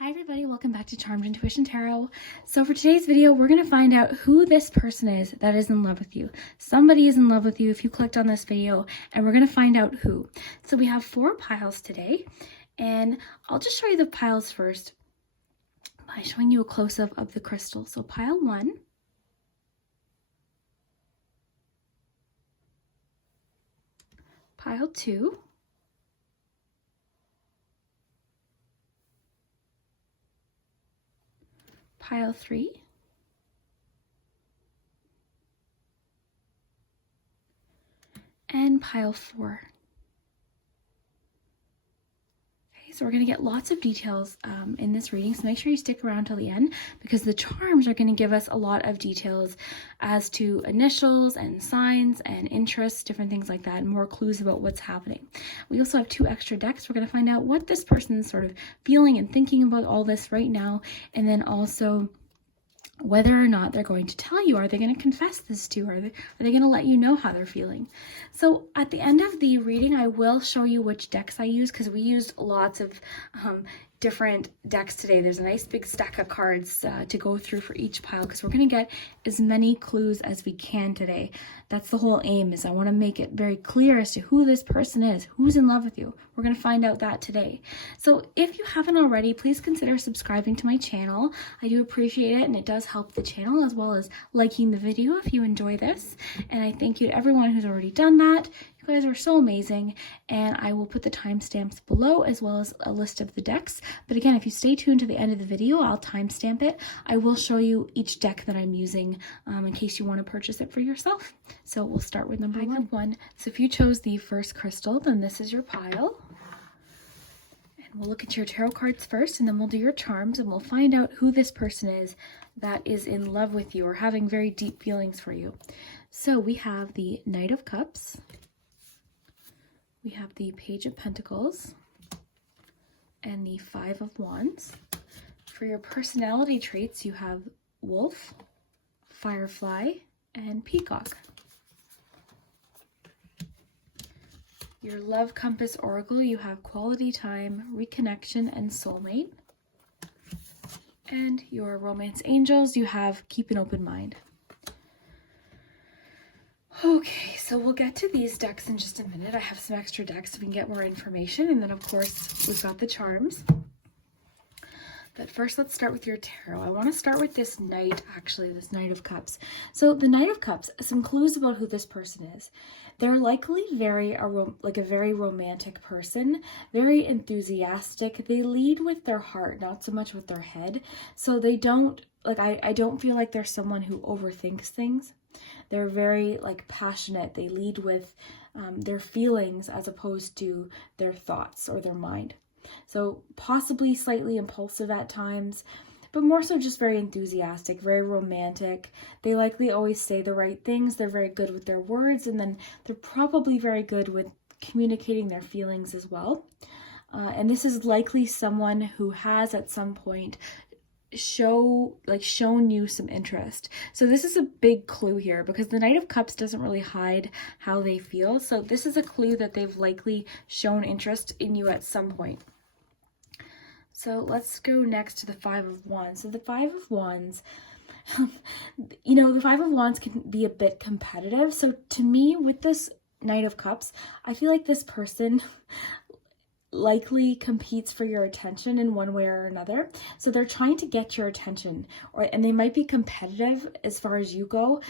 Hi everybody, welcome back to Charmed Intuition Tarot. So for today's video, we're going to find out who this person is that is in love with you. Somebody is in love with you if you clicked on this video, and we're going to find out who. So we have 4 piles today, and I'll just show you the piles first by showing you a close-up of the crystal. So pile 1, pile 2, pile 3, and pile 4. Okay, so we're going to get lots of details in this reading, so make sure you stick around till the end because the charms are going to give us a lot of details as to initials and signs and interests, different things like that, and more clues about what's happening. We also have 2 extra decks. We're going to find out what this person is sort of feeling and thinking about all this right now, and then also whether or not they're going to tell you. Are they going to confess this to you? Are they going to let you know how they're feeling? So at the end of the reading, I will show you which decks I use because we used lots of different decks today. There's a nice big stack of cards to go through for each pile because we're going to get as many clues as we can today. That's the whole aim, is I want to make it very clear as to who this person is, who's in love with you. We're going to find out that today. So if you haven't already, please consider subscribing to my channel. I do appreciate it, and it does help the channel, as well as liking the video if you enjoy this. And I thank you to everyone who's already done that. You guys are so amazing, and I will put the timestamps below as well as a list of the decks. But again, if you stay tuned to the end of the video, I'll timestamp it. I will show you each deck that I'm using in case you want to purchase it for yourself. So we'll start with number 1. So if you chose the first crystal, then this is your pile. And we'll look at your tarot cards first, and then we'll do your charms, and we'll find out who this person is that is in love with you or having very deep feelings for you. So we have the Knight of Cups. We have the Page of Pentacles and the 5 of Wands. For your personality traits, you have Wolf, Firefly, and Peacock. Your Love Compass Oracle, you have Quality Time, Reconnection, and Soulmate. And your Romance Angels, you have Keep an Open Mind. Okay, so we'll get to these decks in just a minute. I have some extra decks so we can get more information, and then of course we've got the charms. But first, let's start with your tarot. I want to start with this Knight, actually, this Knight of Cups. So the Knight of Cups, some clues about who this person is. They're likely a very romantic person, very enthusiastic. They lead with their heart, not so much with their head. So they don't, I don't feel like they're someone who overthinks things. They're very passionate. They lead with their feelings as opposed to their thoughts or their mind. So possibly slightly impulsive at times, but more so just very enthusiastic, very romantic. They likely always say the right things. They're very good with their words, and then they're probably very good with communicating their feelings as well. And this is likely someone who has at some point shown you some interest. So this is a big clue here because the Knight of Cups doesn't really hide how they feel. So this is a clue that they've likely shown interest in you at some point. So let's go next to the 5 of Wands. So the 5 of Wands, the 5 of Wands can be a bit competitive. So to me, with this Knight of Cups, I feel like this person likely competes for your attention in one way or another. So they're trying to get your attention, and they might be competitive as far as you go.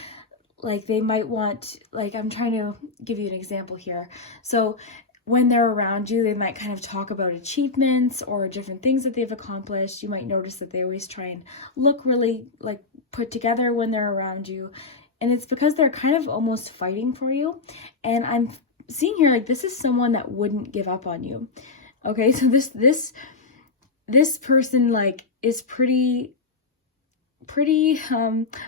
They might want, I'm trying to give you an example here. So when they're around you, they might kind of talk about achievements or different things that they've accomplished. You might notice that they always try and look really put together when they're around you. And it's because they're kind of almost fighting for you. And I'm seeing here, this is someone that wouldn't give up on you. Okay, so this person is pretty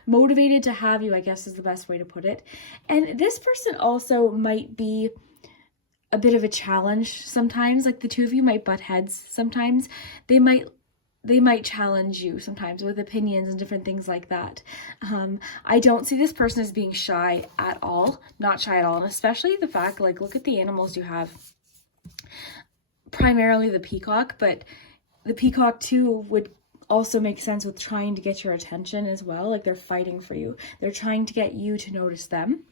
motivated to have you, I guess is the best way to put it. And this person also might be a bit of a challenge sometimes. The two of you might butt heads sometimes. They might challenge you sometimes with opinions and different things like that. I don't see this person as being shy at all, not shy at all. And especially the fact, look at the animals you have. Primarily the peacock, but the peacock too would also make sense with trying to get your attention as well. Like they're fighting for you. They're trying to get you to notice them.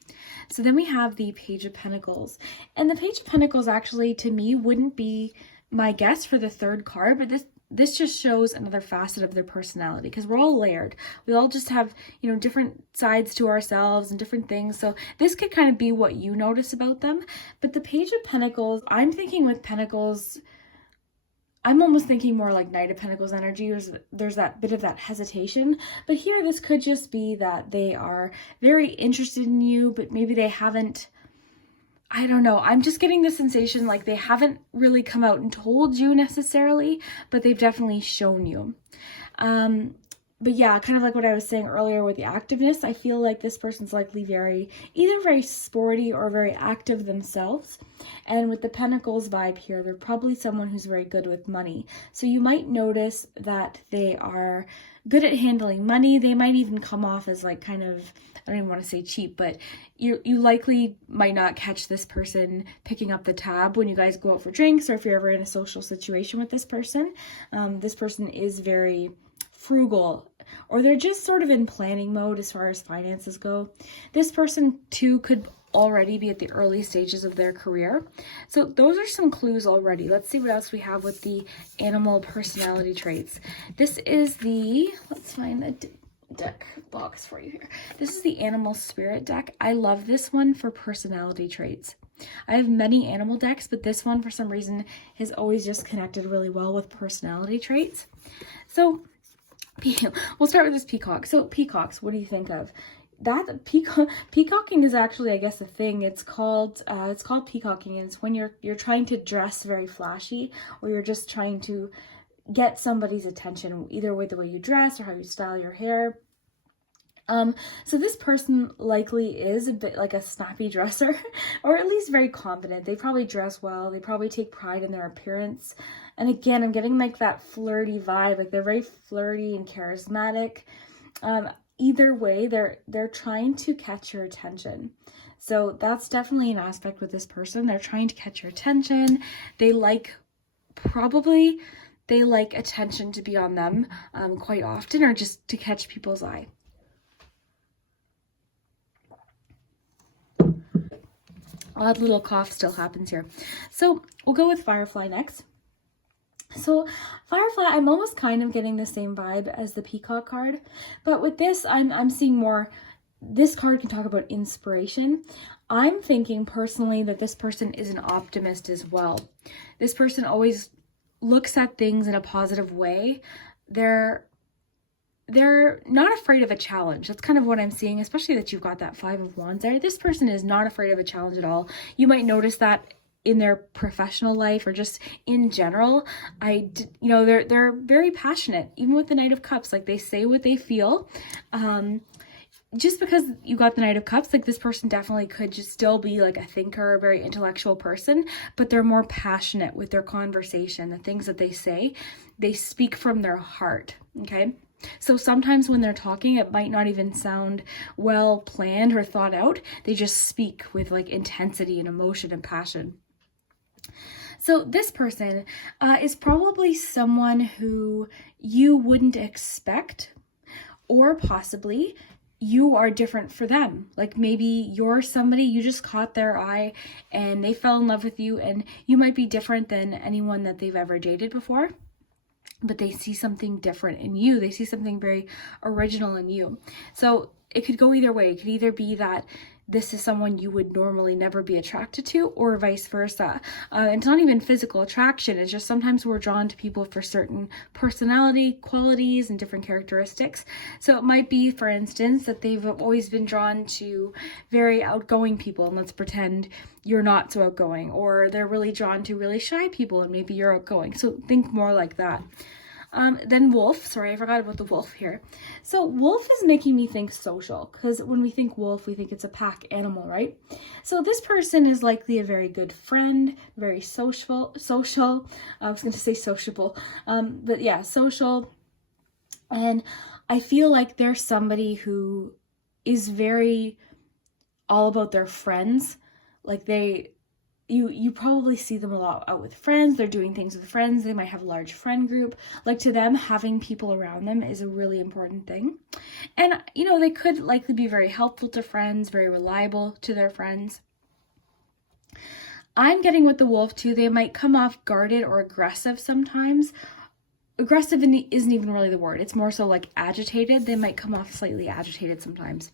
So then we have the Page of Pentacles. And the Page of Pentacles actually, to me, wouldn't be my guess for the third card, but this just shows another facet of their personality, because we're all layered. We all just have, different sides to ourselves and different things. So this could kind of be what you notice about them. But the Page of Pentacles, I'm thinking with Pentacles, I'm almost thinking more like Knight of Pentacles energy. There's that bit of that hesitation. But here, this could just be that they are very interested in you, but maybe they haven't, I don't know. I'm just getting the sensation like they haven't really come out and told you necessarily, but they've definitely shown you. But yeah, kind of like what I was saying earlier with the activeness, I feel like this person's likely either very sporty or very active themselves. And with the Pentacles vibe here, they're probably someone who's very good with money. So you might notice that they are good at handling money. They might even come off as like kind of, I don't even want to say cheap, but you likely might not catch this person picking up the tab when you guys go out for drinks, or if you're ever in a social situation with this person. This person is very frugal, or they're just sort of in planning mode as far as finances go. This person too could already be at the early stages of their career. So those are some clues already. Let's see what else we have with the animal personality traits. This is let's find the deck box for you here. This is the Animal Spirit deck. I love this one for personality traits. I have many animal decks, but this one for some reason has always just connected really well with personality traits. So we'll start with this peacock. So peacocks, what do you think of? That peacocking is actually, I guess, a thing. It's called peacocking, and it's when you're trying to dress very flashy, or you're just trying to get somebody's attention, either with the way you dress or how you style your hair. So this person likely is a bit like a snappy dresser, or at least very confident. They probably dress well. They probably take pride in their appearance. And again, I'm getting like that flirty vibe. Like they're very flirty and charismatic. Either way, they're trying to catch your attention. So that's definitely an aspect with this person. They're trying to catch your attention. They like attention to be on them quite often, or just to catch people's eye. Odd little cough still happens here. So we'll go with Firefly next. So Firefly, I'm almost kind of getting the same vibe as the Peacock card, but with this, I'm seeing more, this card can talk about inspiration. I'm thinking personally that this person is an optimist as well. This person always looks at things in a positive way. They're not afraid of a challenge. That's kind of what I'm seeing, especially that you've got that Five of Wands there. This person is not afraid of a challenge at all. You might notice that in their professional life or just in general. They're very passionate, even with the Knight of Cups. Like they say what they feel. Just because you got the Knight of Cups, like this person definitely could just still be like a thinker, a very intellectual person, but they're more passionate with their conversation, the things that they say. They speak from their heart, okay? So sometimes when they're talking, it might not even sound well planned or thought out. They just speak with like intensity and emotion and passion. So this person is probably someone who you wouldn't expect, or possibly you are different for them. Like maybe you're somebody, you just caught their eye and they fell in love with you, and you might be different than anyone that they've ever dated before. But they see something different in you. They see something very original in you. So it could go either way. It could either be that this is someone you would normally never be attracted to, or vice versa. It's not even physical attraction. It's just sometimes we're drawn to people for certain personality qualities and different characteristics. So it might be, for instance, that they've always been drawn to very outgoing people, and let's pretend you're not so outgoing, or they're really drawn to really shy people and maybe you're outgoing. So think more like that. Then wolf, sorry, I forgot about the wolf here. So wolf is making me think social, because when we think wolf, we think it's a pack animal, right? So this person is likely a very good friend, very social. I was going to say sociable, but yeah, social. And I feel like they're somebody who is very all about their friends. Like you probably see them a lot out with friends. They're doing things with friends. They might have a large friend group. Like, to them, having people around them is a really important thing. And, you know, they could likely be very helpful to friends, very reliable to their friends. I'm getting with the wolf too. They might come off guarded or aggressive sometimes. Aggressive isn't even really the word. It's more so like agitated. They might come off slightly agitated sometimes.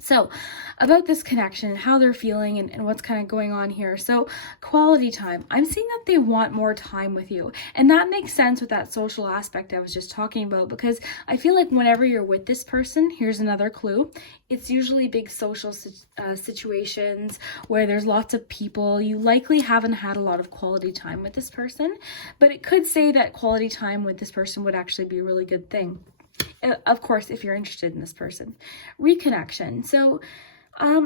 So about this connection, how they're feeling and what's kind of going on here. So quality time. I'm seeing that they want more time with you. And that makes sense with that social aspect I was just talking about, because I feel like whenever you're with this person, here's another clue. It's usually big social situations where there's lots of people. You likely haven't had a lot of quality time with this person, but it could say that quality time with this person would actually be a really good thing. Of course, if you're interested in this person. Reconnection. So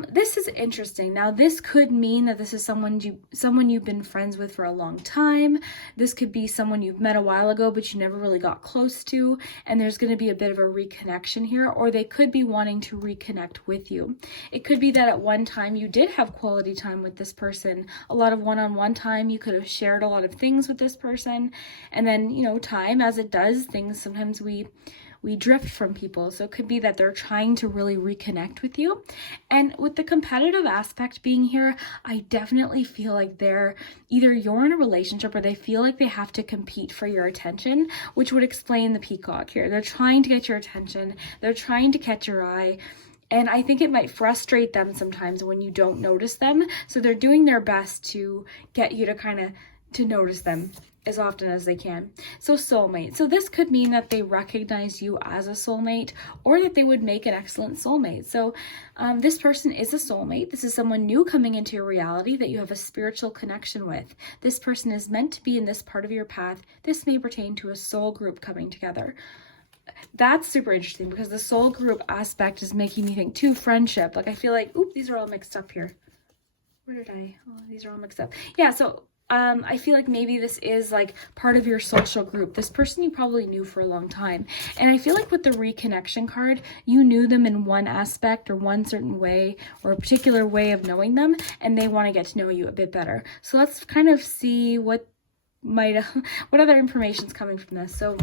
this is interesting. Now, this could mean that this is someone you've been friends with for a long time. This could be someone you've met a while ago, but you never really got close to, and there's going to be a bit of a reconnection here, or they could be wanting to reconnect with you. It could be that at one time you did have quality time with this person, a lot of one-on-one time. You could have shared a lot of things with this person, and then, you know, time, as it does things, sometimes we drift from people. So it could be that they're trying to really reconnect with you. And with the competitive aspect being here, I definitely feel like you're in a relationship or they feel like they have to compete for your attention, which would explain the peacock here. They're trying to get your attention. They're trying to catch your eye. And I think it might frustrate them sometimes when you don't notice them. So they're doing their best to get you to notice them as often as they can. So soulmate. So this could mean that they recognize you as a soulmate, or that they would make an excellent soulmate. So this person is a soulmate. This is someone new coming into your reality that you have a spiritual connection with. This person is meant to be in this part of your path. This may pertain to a soul group coming together. That's super interesting, because the soul group aspect is making me think too friendship. Like, I feel like, these are all mixed up here. These are all mixed up. Yeah, so I feel like maybe this is like part of your social group. This person you probably knew for a long time. And I feel like with the reconnection card, you knew them in one aspect or one certain way or a particular way of knowing them, and they want to get to know you a bit better. So let's kind of see what other information is coming from this. So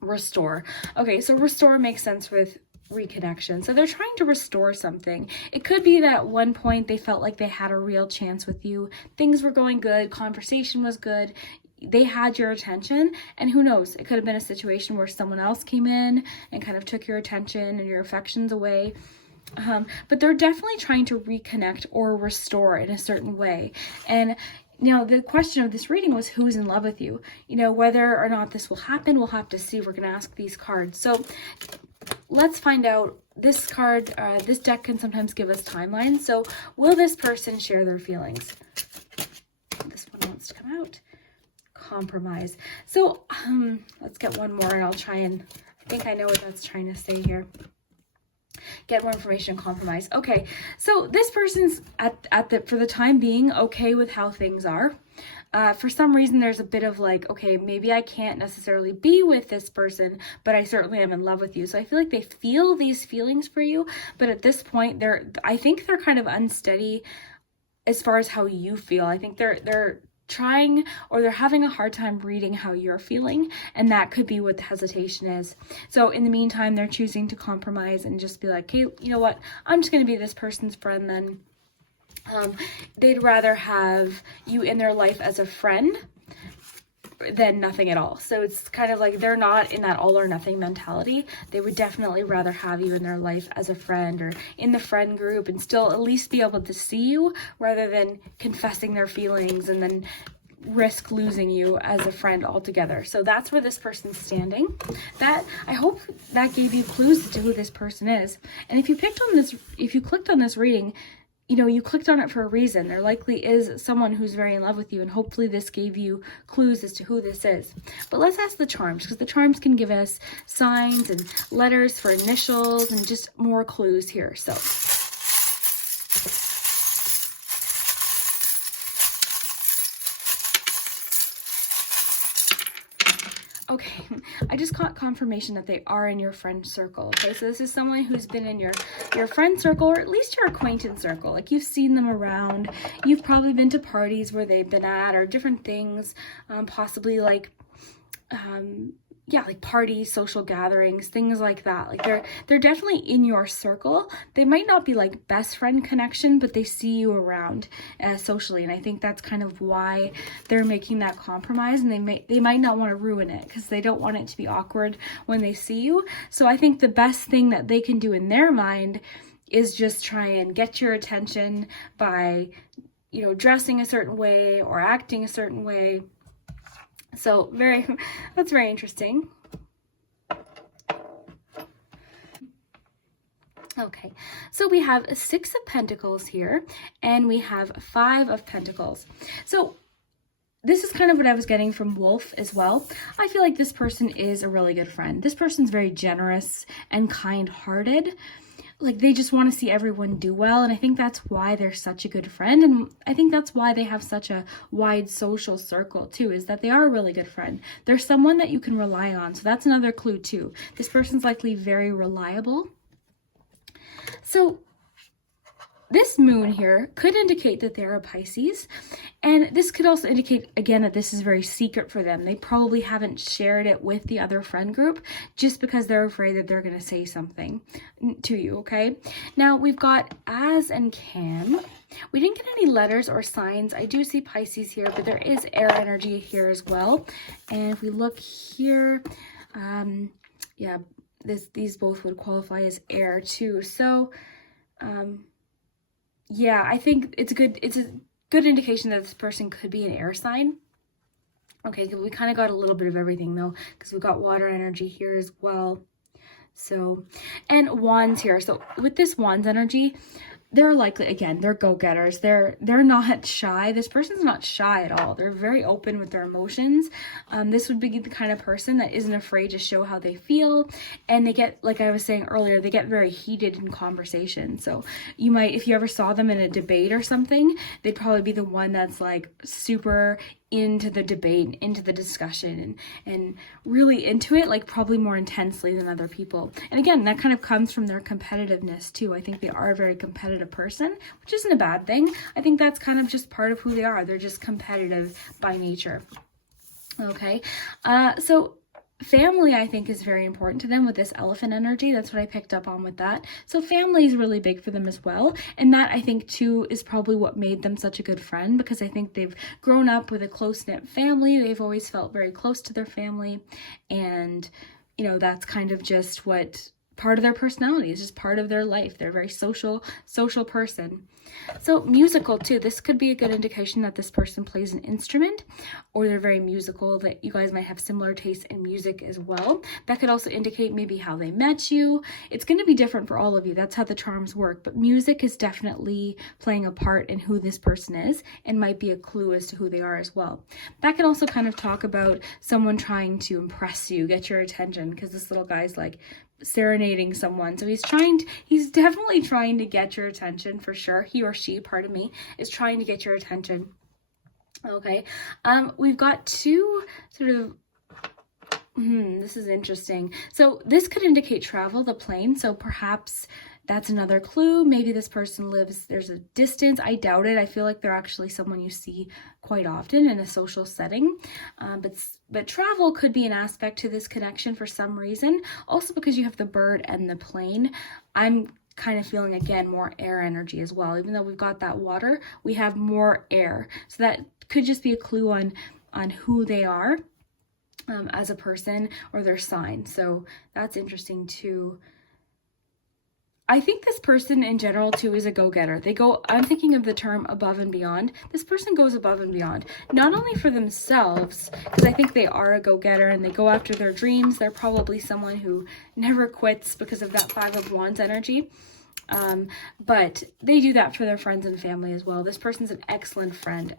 restore. Okay, so restore makes sense with reconnection. So they're trying to restore something. It could be that at one point they felt like they had a real chance with you. Things were going good. Conversation was good. They had your attention, and who knows, it could have been a situation where someone else came in and kind of took your attention and your affections away. But they're definitely trying to reconnect or restore in a certain way. And now, the question of this reading was who's in love with you. You know, whether or not this will happen, we'll have to see. We're going to ask these cards. So let's find out. This card, this deck can sometimes give us timelines. So will this person share their feelings? This one wants to come out. Compromise. So let's get one more, and I'll try and, I think I know what that's trying to say here. Get more information, compromise. Okay, so this person's for the time being okay with how things are. For some reason, there's a bit of like, okay, maybe I can't necessarily be with this person, but I certainly am in love with you. So I feel like they feel these feelings for you, but at this point, I think they're kind of unsteady as far as how you feel. I think they're trying, or they're having a hard time reading how you're feeling, and that could be what the hesitation is. So in the meantime, they're choosing to compromise and just be like, hey, you know what, I'm just going to be this person's friend then. They'd rather have you in their life as a friend than nothing at all. So it's kind of like they're not in that all or nothing mentality. They would definitely rather have you in their life as a friend or in the friend group, and still at least be able to see you, rather than confessing their feelings and then risk losing you as a friend altogether. So that's where this person's standing. I hope that gave you clues to who this person is. And if you clicked on this reading, you know, you clicked on it for a reason. There likely is someone who's very in love with you, and hopefully this gave you clues as to who this is. But let's ask the charms, because the charms can give us signs and letters for initials and just more clues here. So okay, I just got confirmation that they are in your friend circle. Okay, so this is someone who's been in your friend circle, or at least your acquaintance circle. Like, you've seen them around. You've probably been to parties where they've been at, or different things, possibly like yeah, like parties, social gatherings, things like that. Like, they're definitely in your circle. They might not be like best friend connection, but they see you around socially, and I think that's kind of why they're making that compromise. And they might not want to ruin it, because they don't want it to be awkward when they see you. So I think the best thing that they can do in their mind is just try and get your attention by, you know, dressing a certain way or acting a certain way. So that's very interesting. Okay, so we have 6 of Pentacles here, and we have 5 of Pentacles. So this is kind of what I was getting from Wolf as well. I feel like this person is a really good friend. This person's very generous and kind-hearted. Like, they just want to see everyone do well, and I think that's why they're such a good friend, and I think that's why they have such a wide social circle too, is that they are a really good friend. They're someone that you can rely on, so that's another clue too. This person's likely very reliable. So this moon here could indicate that they're a Pisces, and this could also indicate, again, that this is very secret for them. They probably haven't shared it with the other friend group just because they're afraid that they're going to say something to you, okay? Now, we've got Az and Cam. We didn't get any letters or signs. I do see Pisces here, but there is air energy here as well. And if we look here, yeah, these both would qualify as air too. So, yeah, I think it's a good indication that this person could be an air sign. Okay, we kind of got a little bit of everything though, because we've got water energy here as well. So, and wands here. So with this wands energy, they're likely, again, they're go-getters. They're not shy. This person's not shy at all. They're very open with their emotions. This would be the kind of person that isn't afraid to show how they feel. And they get, like I was saying earlier, they get very heated in conversation. So you might, if you ever saw them in a debate or something, they'd probably be the one that's like super into the debate, into the discussion, and really into it, like probably more intensely than other people. And again, that kind of comes from their competitiveness too. I think they are a very competitive person, which isn't a bad thing. I think that's kind of just part of who they are. They're just competitive by nature. Okay, so family, I think, is very important to them with this elephant energy. That's what I picked up on with that. So family is really big for them as well. And that, I think, too, is probably what made them such a good friend, because I think they've grown up with a close-knit family. They've always felt very close to their family. And, you know, that's kind of just what part of their personality is, just part of their life. They're a very social person. So musical too. This could be a good indication that this person plays an instrument, or they're very musical, that you guys might have similar tastes in music as well. That could also indicate maybe how they met you. It's going to be different for all of you. That's how the charms work. But music is definitely playing a part in who this person is, and might be a clue as to who they are as well. That can also kind of talk about someone trying to impress you, get your attention, because this little guy's like serenading someone. So he's definitely trying to get your attention for sure. He or she, pardon me, is trying to get your attention. Okay. We've got two sort of, this is interesting. So this could indicate travel, the plane. So perhaps that's another clue. Maybe this person lives, there's a distance. I doubt it. I feel like they're actually someone you see quite often in a social setting. But travel could be an aspect to this connection for some reason. Also because you have the bird and the plane. I'm kind of feeling, again, more air energy as well. Even though we've got that water, we have more air. So that could just be a clue on who they are as a person, or their sign. So that's interesting too. I think this person in general too is a go-getter. I'm thinking of the term above and beyond. This person goes above and beyond, not only for themselves, because I think they are a go-getter and they go after their dreams. They're probably someone who never quits because of that 5 of Wands energy. But they do that for their friends and family as well. This person's an excellent friend.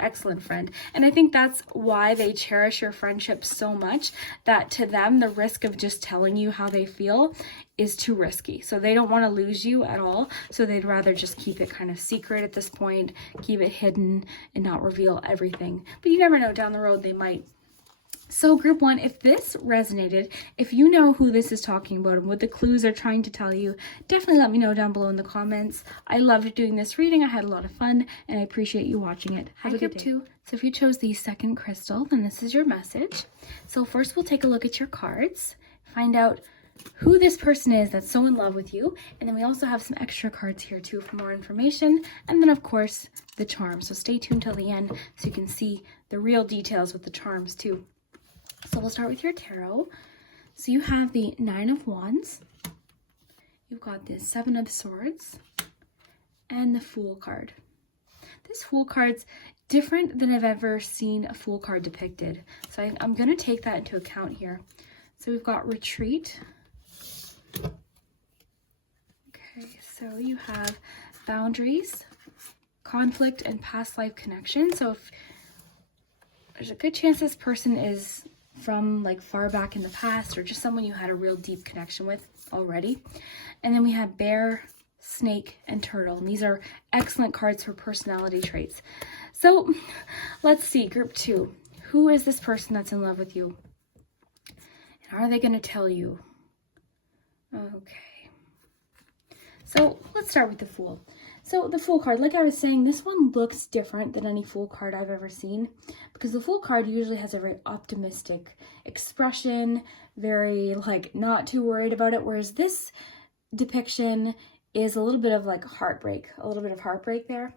And I think that's why they cherish your friendship so much, that to them, the risk of just telling you how they feel is too risky. So they don't want to lose you at all. So they'd rather just keep it kind of secret at this point, keep it hidden and not reveal everything. But you never know, down the road, they might So group 1, if this resonated, if you know who this is talking about and what the clues are trying to tell you, definitely let me know down below in the comments. I loved doing this reading. I had a lot of fun and I appreciate you watching it. Have a good day. Group 2, so if you chose the second crystal, then this is your message. So first we'll take a look at your cards, find out who this person is that's so in love with you, and then we also have some extra cards here too for more information, and then of course the charms. So stay tuned till the end so you can see the real details with the charms too. So we'll start with your tarot. So you have the 9 of Wands, you've got the 7 of Swords, and the Fool card. This Fool card's different than I've ever seen a Fool card depicted. So I'm going to take that into account here. So we've got Retreat. Okay, so you have Boundaries, Conflict, and Past Life Connection. So if there's a good chance this person is from like far back in the past or just someone you had a real deep connection with already. And then we have Bear, Snake, and Turtle. And these are excellent cards for personality traits. So let's see, group 2. Who is this person that's in love with you? And are they going to tell you? Okay. So let's start with the Fool. So the Fool card, like I was saying, this one looks different than any Fool card I've ever seen, because the Fool card usually has a very optimistic expression, very like not too worried about it, whereas this depiction is a little bit of like heartbreak, a little bit of heartbreak there.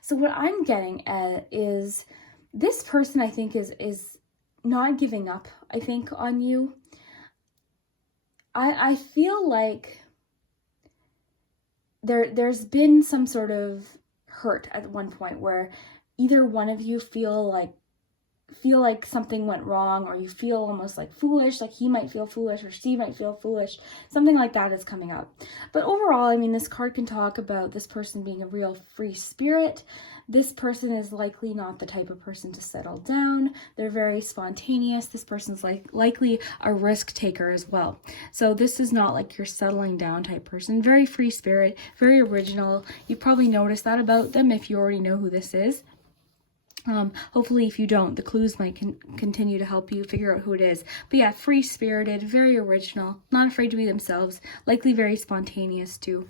So what I'm getting at is this person, I think, is not giving up, I think, on you. I feel like there's been some sort of hurt at one point where either one of you feel like something went wrong, or you feel almost like foolish, like he might feel foolish or she might feel foolish. Something like that is coming up. But overall, I mean, this card can talk about this person being a real free spirit. This person is likely not the type of person to settle down. They're very spontaneous. This person's likely a risk taker as well. So this is not like your settling down type person. Very free spirit, very original. You probably noticed that about them if you already know who this is. Hopefully if you don't, the clues might continue to help you figure out who it is. But yeah, free-spirited, very original, not afraid to be themselves, likely very spontaneous too.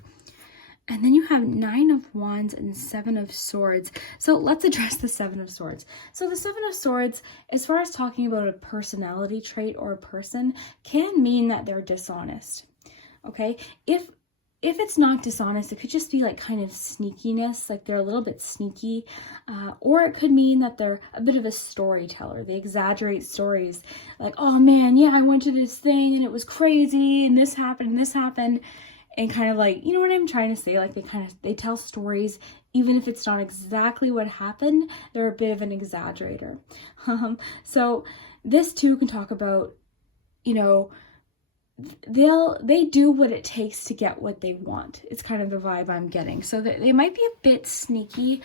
And then you have 9 of Wands and 7 of Swords. So let's address the 7 of Swords. So the 7 of Swords, as far as talking about a personality trait or a person, can mean that they're dishonest. Okay? If it's not dishonest, it could just be like kind of sneakiness, like they're a little bit sneaky, or it could mean that they're a bit of a storyteller. They exaggerate stories like, oh man, yeah, I went to this thing and it was crazy and this happened, and kind of like, you know what I'm trying to say? Like they tell stories, even if it's not exactly what happened, they're a bit of an exaggerator. So this too can talk about, you know, they do what it takes to get what they want. It's kind of the vibe I'm getting. So they might be a bit sneaky.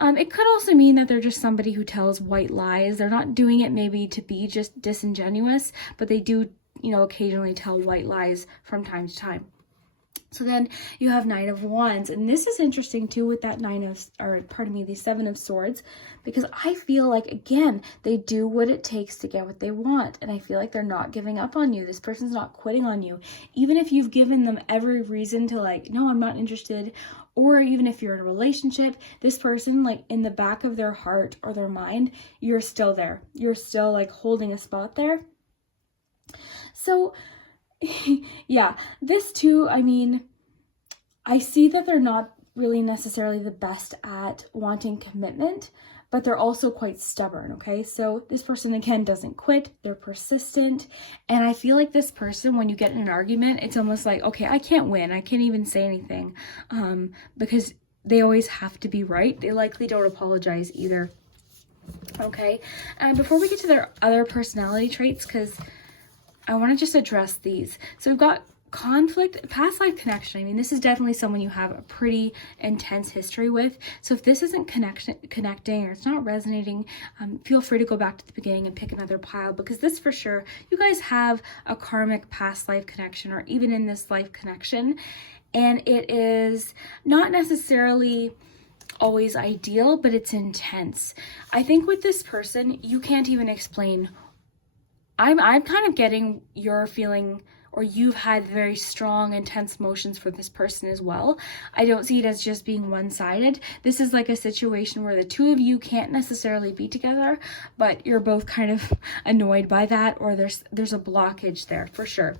It could also mean that they're just somebody who tells white lies. They're not doing it maybe to be just disingenuous, but they do, you know, occasionally tell white lies from time to time. So then you have 9 of Wands, and this is interesting too with that the 7 of Swords, because I feel like, again, they do what it takes to get what they want, and I feel like they're not giving up on you. This person's not quitting on you, even if you've given them every reason to like, no, I'm not interested, or even if you're in a relationship, this person, like in the back of their heart or their mind, you're still there. You're still like holding a spot there. So yeah, this too, I mean, I see that they're not really necessarily the best at wanting commitment, but they're also quite stubborn, okay? So this person, again, doesn't quit. They're persistent. And I feel like this person, when you get in an argument, it's almost like, okay, I can't win. I can't even say anything because they always have to be right. They likely don't apologize either, okay? And before we get to their other personality traits, because I want to just address these. So we've got conflict, past life connection. I mean, this is definitely someone you have a pretty intense history with. So if this isn't connecting or it's not resonating, feel free to go back to the beginning and pick another pile, because this for sure, you guys have a karmic past life connection, or even in this life connection. And it is not necessarily always ideal, but it's intense. I think with this person, you can't even explain. I'm kind of getting your feeling, or you've had very strong, intense emotions for this person as well. I don't see it as just being one-sided. This is like a situation where the two of you can't necessarily be together, but you're both kind of annoyed by that, or there's a blockage there for sure.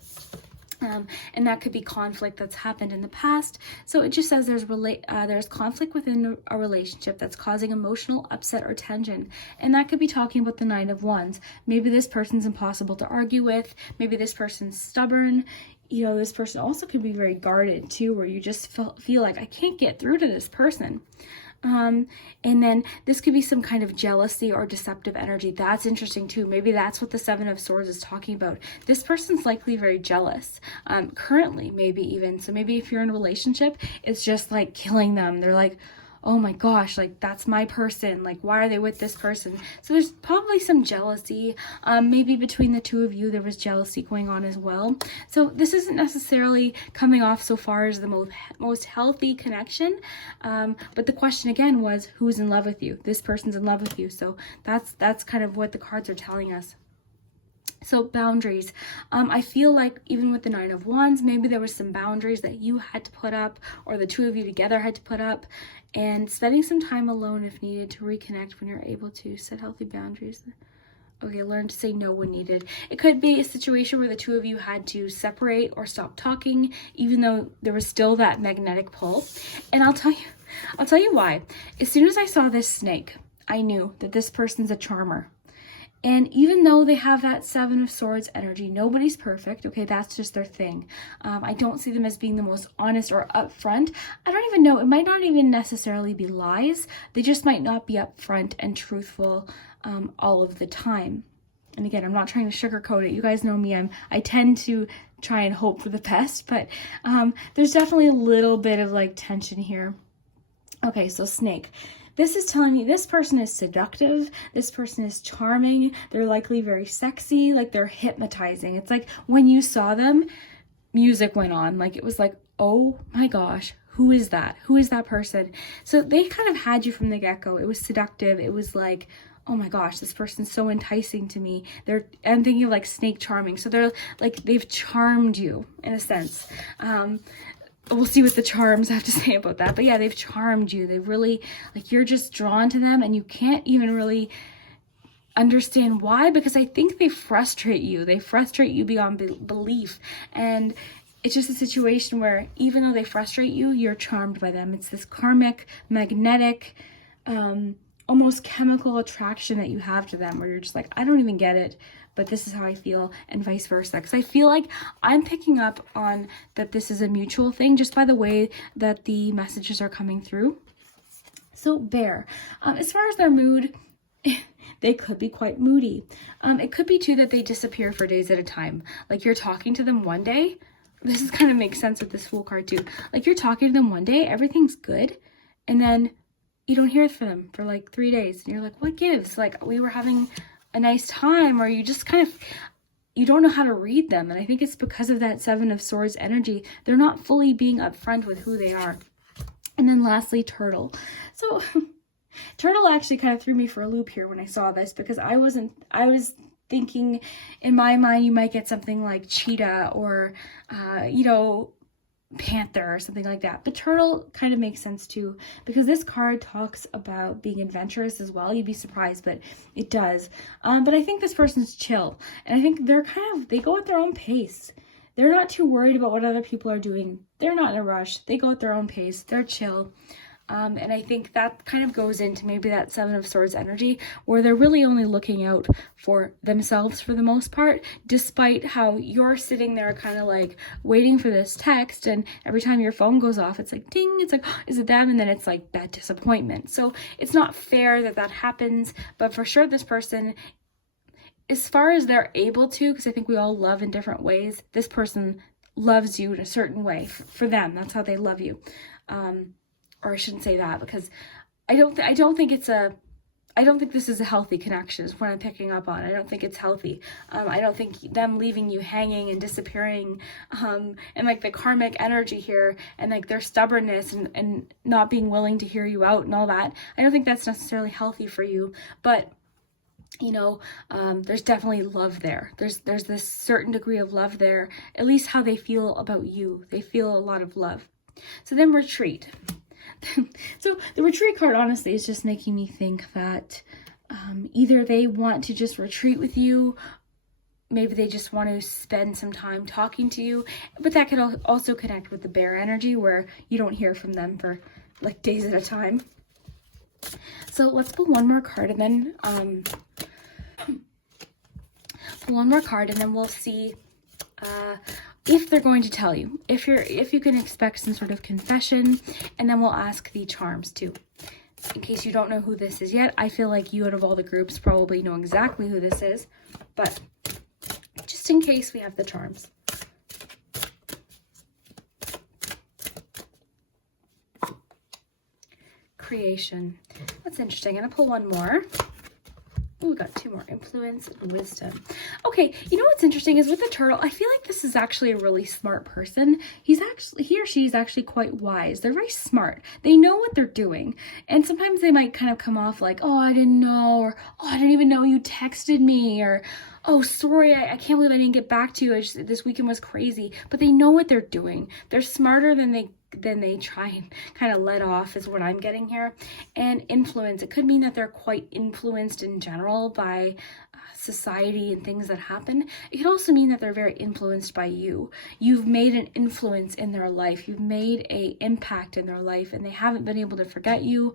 And that could be conflict that's happened in the past. So it just says there's conflict within a relationship that's causing emotional upset or tension. And that could be talking about the Nine of Wands. Maybe this person's impossible to argue with. Maybe this person's stubborn. You know, this person also could be very guarded too, where you just feel like, I can't get through to this person. And then this could be some kind of jealousy or deceptive energy. That's interesting too. Maybe that's what the Seven of Swords is talking about. This person's likely very jealous, currently, maybe even. So maybe if you're in a relationship, it's just like killing them. They're like, oh my gosh, like that's my person. Like, why are they with this person? So there's probably some jealousy. Maybe between the two of you, there was jealousy going on as well. So this isn't necessarily coming off so far as the most healthy connection. But the question again was, who's in love with you? This person's in love with you. So that's kind of what the cards are telling us. So boundaries. I feel like even with the Nine of Wands, maybe there was some boundaries that you had to put up, or the two of you together had to put up, and spending some time alone if needed to reconnect when you're able to set healthy boundaries. Okay, learn to say no when needed. It could be a situation where the two of you had to separate or stop talking, even though there was still that magnetic pull. And I'll tell you why. As soon as I saw this snake, I knew that this person's a charmer. And even though they have that Seven of Swords energy, nobody's perfect, okay? That's just their thing. I don't see them as being the most honest or upfront. I don't even know. It might not even necessarily be lies. They just might not be upfront and truthful all of the time. And again, I'm not trying to sugarcoat it. You guys know me. I tend to try and hope for the best, but there's definitely a little bit of like tension here. Okay, so snake. This is telling me this person is seductive. This person is charming. They're likely very sexy. Like they're hypnotizing. It's like when you saw them, music went on. Like it was like, oh my gosh, who is that? Who is that person? So they kind of had you from the get-go. It was seductive. It was like, oh my gosh, this person's so enticing to me. I'm thinking of like snake charming. So they're like, they've charmed you in a sense. We'll see what the charms have to say about that. But yeah, they've charmed you. They've really, like, you're just drawn to them and you can't even really understand why, because I think they frustrate you. They frustrate you beyond belief. And it's just a situation where even though they frustrate you, you're charmed by them. It's this karmic, magnetic, almost chemical attraction that you have to them, where you're just like, I don't even get it, but this is how I feel, and vice versa. Because I feel like I'm picking up on that this is a mutual thing just by the way that the messages are coming through. So bear, as far as their mood, they could be quite moody. It could be too that they disappear for days at a time. Like you're talking to them one day. This is kind of makes sense with this Fool card too. Like you're talking to them one day, everything's good, and then you don't hear from them for like 3 days. And you're like, what gives? Like we were having a nice time, or you just kind of, you don't know how to read them. And I think it's because of that Seven of Swords energy. They're not fully being upfront with who they are. And then lastly, turtle. So turtle actually kind of threw me for a loop here when I saw this, because I was thinking in my mind, you might get something like cheetah or, panther or something like that. But turtle kind of makes sense too, because this card talks about being adventurous as well. You'd be surprised, but it does. But I think this person's chill, and I think they go at their own pace. They're not too worried about what other people are doing. They're not in a rush. They go at their own pace. They're chill. And I think that kind of goes into maybe that Seven of Swords energy, where they're really only looking out for themselves for the most part, despite how you're sitting there kind of like waiting for this text, and every time your phone goes off, it's like ding, it's like, oh, is it them? And then it's like that disappointment. So it's not fair that happens, but for sure this person, as far as they're able to, because I think we all love in different ways, this person loves you in a certain way. For them, that's how they love you. Or I shouldn't say that, because I don't think it's a I don't think this is a healthy connection is what I'm picking up on. I don't think it's healthy. I don't think them leaving you hanging and disappearing, and like the karmic energy here and like their stubbornness and not being willing to hear you out and all that. I don't think that's necessarily healthy for you, but you know, there's definitely love there. There's this certain degree of love there, at least how they feel about you. They feel a lot of love. So then retreat. So the retreat card, honestly, is just making me think that either they want to just retreat with you, maybe they just want to spend some time talking to you, but that could also connect with the bear energy where you don't hear from them for like days at a time. So let's pull one more card and then we'll see if they're going to tell you, if you can expect some sort of confession, and then we'll ask the charms too. In case you don't know who this is yet, I feel like you out of all the groups probably know exactly who this is, but just in case, we have the charms. Creation. That's interesting. I'm gonna pull one more. Oh, we got two more. Influence and wisdom. Okay, you know what's interesting is with the turtle, I feel like this is actually a really smart person. He or she is actually quite wise. They're very smart. They know what they're doing. And sometimes they might kind of come off like, oh, I didn't know, or oh, I didn't even know you texted me, or oh, sorry, I can't believe I didn't get back to you. This weekend was crazy. But they know what they're doing. They're smarter than they try and kind of let off is what I'm getting here. And influence, it could mean that they're quite influenced in general by society and things that happen. It could also mean that they're very influenced by you. You've made an influence in their life. You've made an impact in their life and they haven't been able to forget you.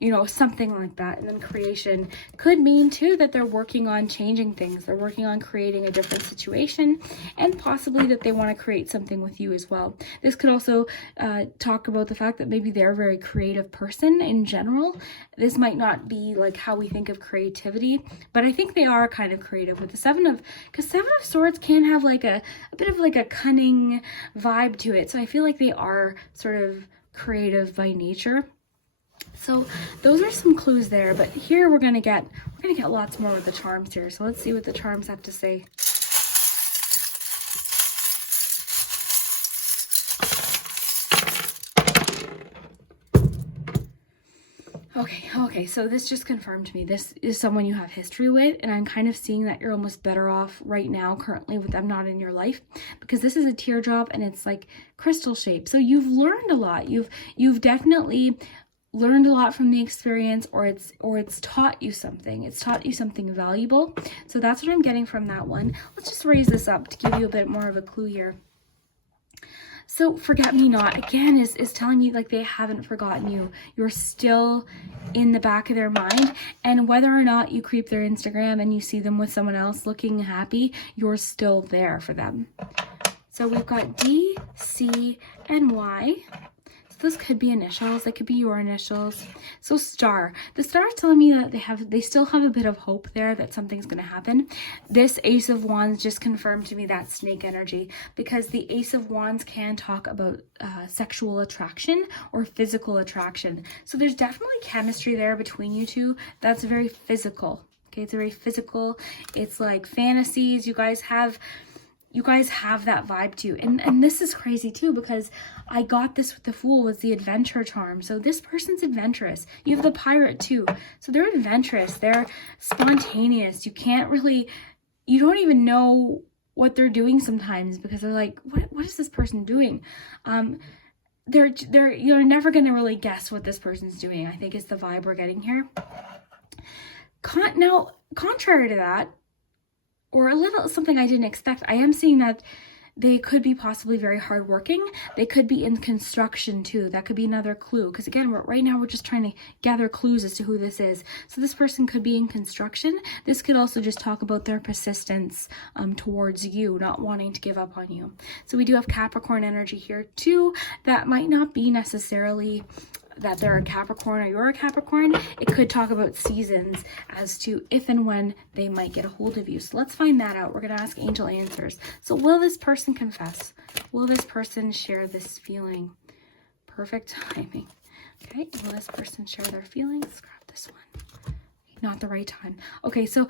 You know, something like that. And then creation could mean too that they're working on changing things. They're working on creating a different situation, and possibly that they want to create something with you as well. This could also talk about the fact that maybe they're a very creative person in general. This might not be like how we think of creativity, but I think they are kind of creative with the because Seven of Swords can have like a bit of like a cunning vibe to it. So I feel like they are sort of creative by nature. So those are some clues there, but here we're gonna get lots more with the charms here. So let's see what the charms have to say. Okay, so this just confirmed to me. This is someone you have history with, and I'm kind of seeing that you're almost better off right now currently with them not in your life, because this is a teardrop and it's like crystal shape. So you've learned a lot. You've definitely learned a lot from the experience, or it's taught you something. It's taught you something valuable. So that's what I'm getting from that one. Let's just raise this up to give you a bit more of a clue here. So forget me not, again, is telling you like they haven't forgotten you. You're still in the back of their mind. And whether or not you creep their Instagram and you see them with someone else looking happy, you're still there for them. So we've got D, C, and Y. This could be initials, that could be your initials. So star, the star is telling me that they still have a bit of hope there that something's going to happen. This Ace of Wands just confirmed to me that snake energy, because the Ace of Wands can talk about sexual attraction or physical attraction. So there's definitely chemistry there between you two. That's very physical. Okay, it's very physical. It's like fantasies. You guys have that vibe too. And this is crazy too, because I got this with the Fool was the adventure charm. So this person's adventurous. You have the Pirate too. So they're adventurous. They're spontaneous. You don't even know what they're doing sometimes, because they're like, what is this person doing? You're never going to really guess what this person's doing, I think is the vibe we're getting here. Now, contrary to that, or a little something I didn't expect, I am seeing that they could be possibly very hardworking. They could be in construction too. That could be another clue. Because again, right now we're just trying to gather clues as to who this is. So this person could be in construction. This could also just talk about their persistence towards you, not wanting to give up on you. So we do have Capricorn energy here too. That might not be necessarily that they're a Capricorn or you're a Capricorn. It could talk about seasons as to if and when they might get a hold of you. So let's find that out. We're going to ask angel answers. So will this person confess? Will this person share this feeling? Perfect timing. Okay, will this person share their feelings? Let's grab this one. Not the right time. Okay, so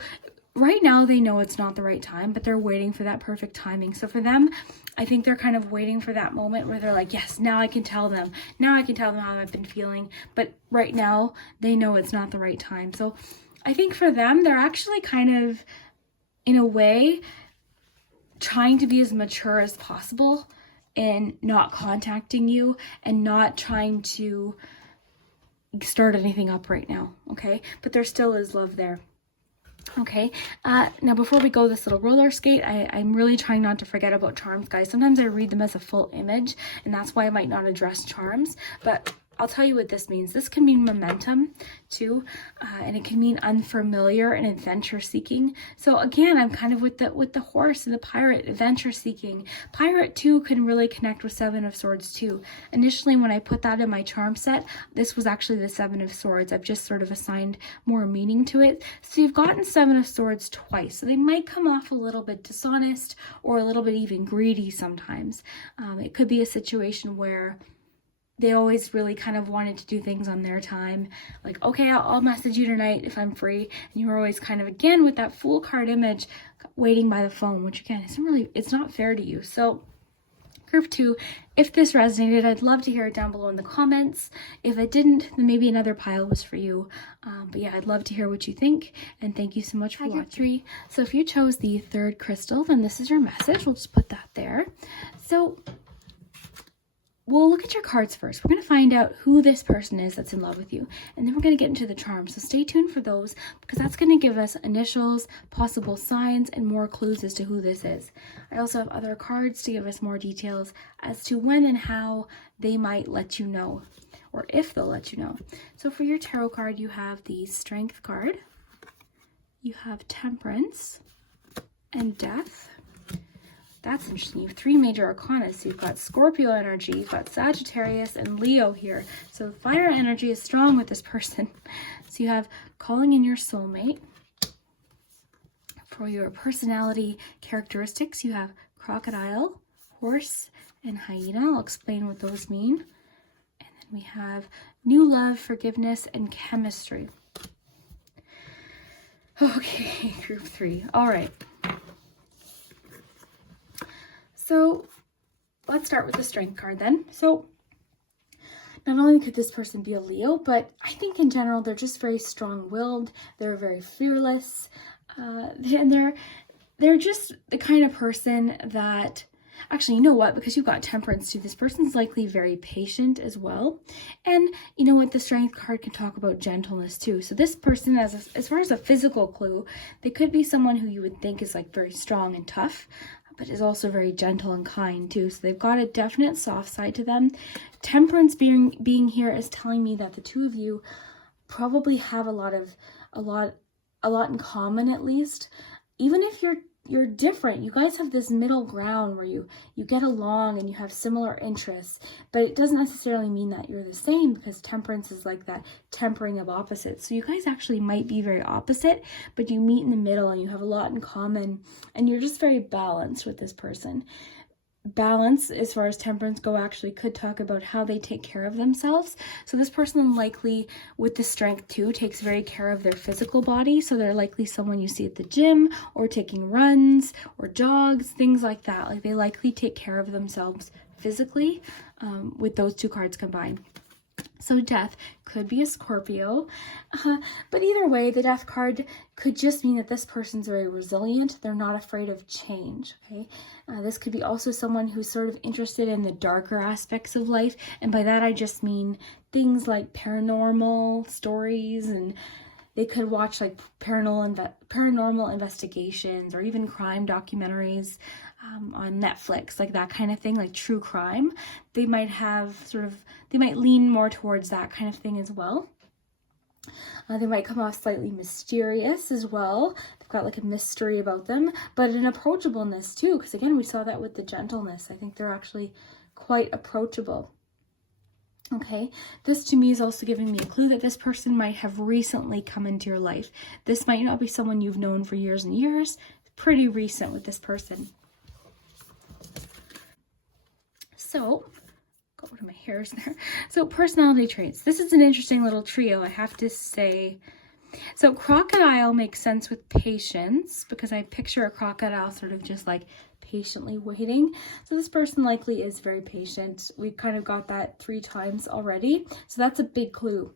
right now they know it's not the right time, but they're waiting for that perfect timing. So for them, I think they're kind of waiting for that moment where they're like, yes, now I can tell them. Now I can tell them how I've been feeling. But right now they know it's not the right time. So I think for them, they're actually kind of, in a way, trying to be as mature as possible in not contacting you and not trying to start anything up right now, okay? But there still is love there. Okay, now before we go this little roller skate, I'm really trying not to forget about charms, guys. Sometimes I read them as a full image, and that's why I might not address charms, but I'll tell you what this means. This can mean momentum too, and it can mean unfamiliar and adventure seeking. So again, I'm kind of with the horse and the pirate, adventure seeking. Pirate too can really connect with Seven of Swords too. Initially, when I put that in my charm set, this was actually the Seven of Swords. I've just sort of assigned more meaning to it. So you've gotten Seven of Swords twice. So they might come off a little bit dishonest or a little bit even greedy sometimes. It could be a situation where they always really kind of wanted to do things on their time. Like, okay, I'll message you tonight if I'm free. And you were always kind of, again, with that Fool card image, waiting by the phone, which again, it's not fair to you. So group 2, if this resonated, I'd love to hear it down below in the comments. If it didn't, then maybe another pile was for you. But yeah, I'd love to hear what you think. And thank you so much for watching. 3. So if you chose the 3rd crystal, then this is your message. We'll just put that there. So we'll look at your cards first. We're going to find out who this person is that's in love with you. And then we're going to get into the charms. So stay tuned for those, because that's going to give us initials, possible signs, and more clues as to who this is. I also have other cards to give us more details as to when and how they might let you know, or if they'll let you know. So for your tarot card, you have the Strength card, you have Temperance, and Death. That's interesting. You have 3 major arcana. So you've got Scorpio energy, you've got Sagittarius, and Leo here. So fire energy is strong with this person. So you have calling in your soulmate. For your personality characteristics, you have crocodile, horse, and hyena. I'll explain what those mean. And then we have new love, forgiveness, and chemistry. Okay, group 3. All right. So let's start with the Strength card then. So not only could this person be a Leo, but I think in general, they're just very strong-willed. They're very fearless. And they're just the kind of person that, actually, you know what? Because you've got Temperance too, this person's likely very patient as well. And you know what? The Strength card can talk about gentleness too. So this person, as far as a physical clue, they could be someone who you would think is like very strong and tough, but is also very gentle and kind too. So they've got a definite soft side to them. Temperance being here is telling me that the two of you probably have a lot in common, at least. Even if you're different, you guys have this middle ground where you get along and you have similar interests, but it doesn't necessarily mean that you're the same, because Temperance is like that tempering of opposites. So you guys actually might be very opposite, but you meet in the middle and you have a lot in common, and you're just very balanced with this person. Balance, as far as Temperance go, actually could talk about how they take care of themselves. So this person likely, with the Strength too, takes very care of their physical body. So they're likely someone you see at the gym or taking runs or jogs, things like that. Like they likely take care of themselves physically with those 2 cards combined. So Death could be a Scorpio, but either way, the Death card could just mean that this person's very resilient. They're not afraid of change, okay? This could be also someone who's sort of interested in the darker aspects of life, and by that I just mean things like paranormal stories, and they could watch like paranormal investigations or even crime documentaries on Netflix, like that kind of thing, like true crime. They might lean more towards that kind of thing as well. They might come off slightly mysterious as well. They've got like a mystery about them, but an approachableness too, because again, we saw that with the gentleness. I think they're actually quite approachable. Okay, this to me is also giving me a clue that this person might have recently come into your life. This might not be someone you've known for years and years. It's pretty recent with this person. So, got one of my hairs there. So personality traits. This is an interesting little trio, I have to say. So crocodile makes sense with patience, because I picture a crocodile sort of just like patiently waiting. So this person likely is very patient. We kind of got that 3 times already. So that's a big clue.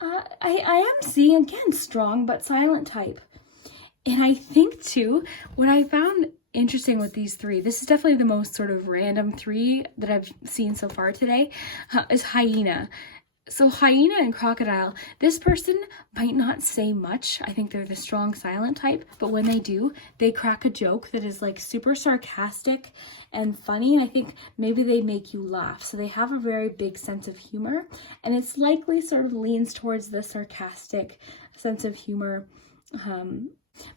I am seeing, again, strong but silent type. And I think too, what I found interesting with these 3, this is definitely the most sort of random 3 that I've seen so far today, is hyena. So hyena and crocodile, this person might not say much. I think they're the strong silent type, but when they do, they crack a joke that is like super sarcastic and funny, and I think maybe they make you laugh. So they have a very big sense of humor, and it's likely sort of leans towards the sarcastic sense of humor.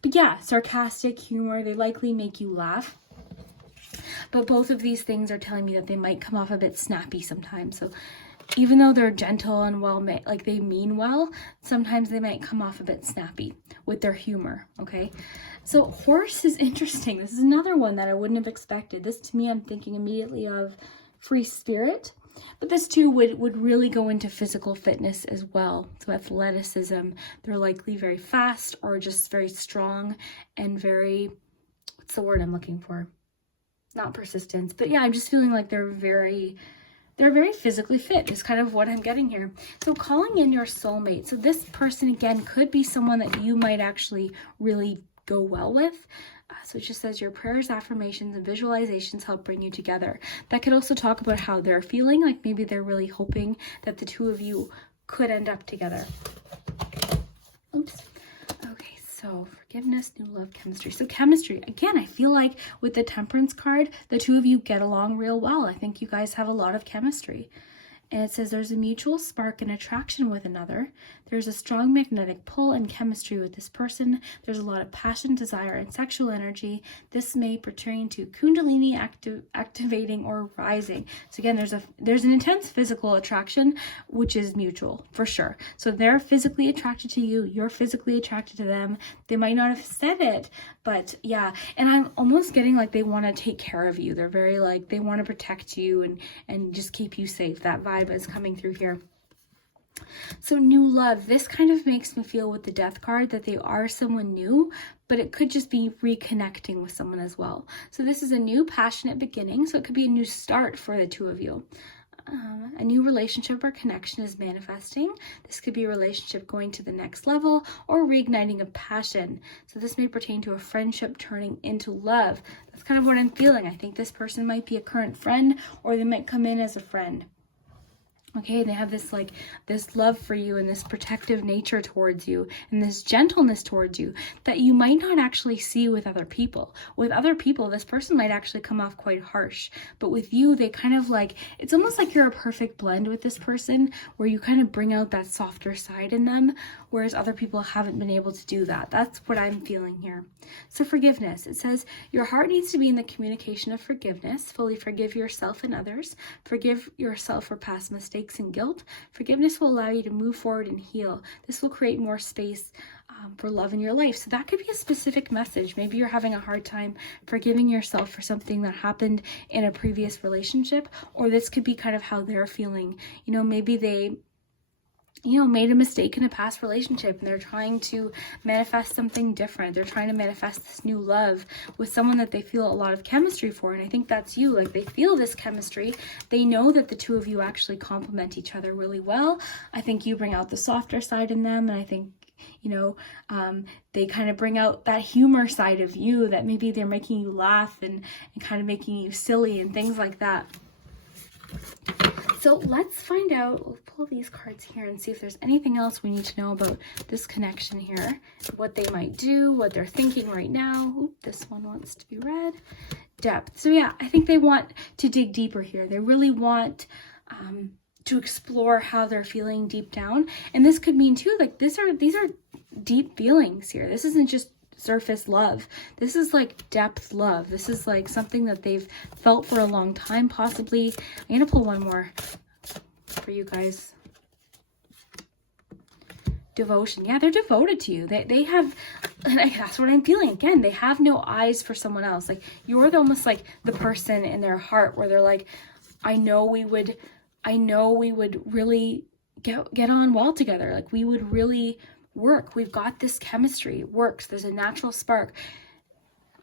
But yeah, sarcastic humor, they likely make you laugh. But both of these things are telling me that they might come off a bit snappy sometimes. So even though they're gentle and like they mean well, sometimes they might come off a bit snappy with their humor, okay? So horse is interesting. This is another one that I wouldn't have expected. This, to me, I'm thinking immediately of free spirit. But this too would really go into physical fitness as well. So athleticism, they're likely very fast or just very strong and very, what's the word I'm looking for? Not persistence, but yeah, I'm just feeling like they're very physically fit is kind of what I'm getting here. So calling in your soulmate. So this person, again, could be someone that you might actually really go well with. So it just says your prayers, affirmations, and visualizations help bring you together. That could also talk about how they're feeling, like maybe they're really hoping that the 2 of you could end up together. Oops. Okay, so forgiveness, new love, chemistry. So chemistry, again, I feel like with the Temperance card, the 2 of you get along real well. I think you guys have a lot of chemistry. And it says there's a mutual spark and attraction with another. There's a strong magnetic pull and chemistry with this person. There's a lot of passion, desire, and sexual energy. This may pertain to Kundalini activating or rising. So again, there's an intense physical attraction, which is mutual for sure. So they're physically attracted to you. You're physically attracted to them. They might not have said it, but yeah. And I'm almost getting like they want to take care of you. They're very like, they want to protect you and just keep you safe. That vibe is coming through here. So new love, this kind of makes me feel with the Death card that they are someone new, but it could just be reconnecting with someone as well. So this is a new passionate beginning, so it could be a new start for the 2 of you. A new relationship or connection is manifesting. This could be a relationship going to the next level or reigniting a passion. So this may pertain to a friendship turning into love. That's kind of what I'm feeling. I think this person might be a current friend, or they might come in as a friend. Okay, they have this like this love for you and this protective nature towards you and this gentleness towards you that you might not actually see with other people. With other people, this person might actually come off quite harsh, but with you, they kind of like, it's almost like you're a perfect blend with this person where you kind of bring out that softer side in them, whereas other people haven't been able to do that. That's what I'm feeling here. So forgiveness, it says your heart needs to be in the communication of forgiveness. Fully forgive yourself and others. Forgive yourself for past mistakes and guilt. Forgiveness will allow you to move forward and heal. This will create more space for love in your life. So that could be a specific message. Maybe you're having a hard time forgiving yourself for something that happened in a previous relationship, or this could be kind of how they're feeling. You know, maybe they made a mistake in a past relationship and they're trying to manifest something different. They're trying to manifest this new love with someone that they feel a lot of chemistry for. And I think that's you. Like they feel this chemistry. They know that the 2 of you actually complement each other really well. I think you bring out the softer side in them. And I think, they kind of bring out that humor side of you that maybe they're making you laugh and kind of making you silly and things like that. So let's find out, we'll pull these cards here and see if there's anything else we need to know about this connection here, what they might do, what they're thinking right now. Oop, this one wants to be read. Depth. So yeah, I think they want to dig deeper here. They really want to explore how they're feeling deep down. And this could mean too, like these are deep feelings here. This isn't just surface love. This is like depth love. This is like something that they've felt for a long time, possibly. I'm gonna pull one more for you guys. Devotion. Yeah, they're devoted to you. They have, that's what I'm feeling. Again, they have no eyes for someone else. Like you're almost like the person in their heart where they're like, I know we would really get on well together. Like we would really work. We've got this chemistry. It works. There's a natural spark.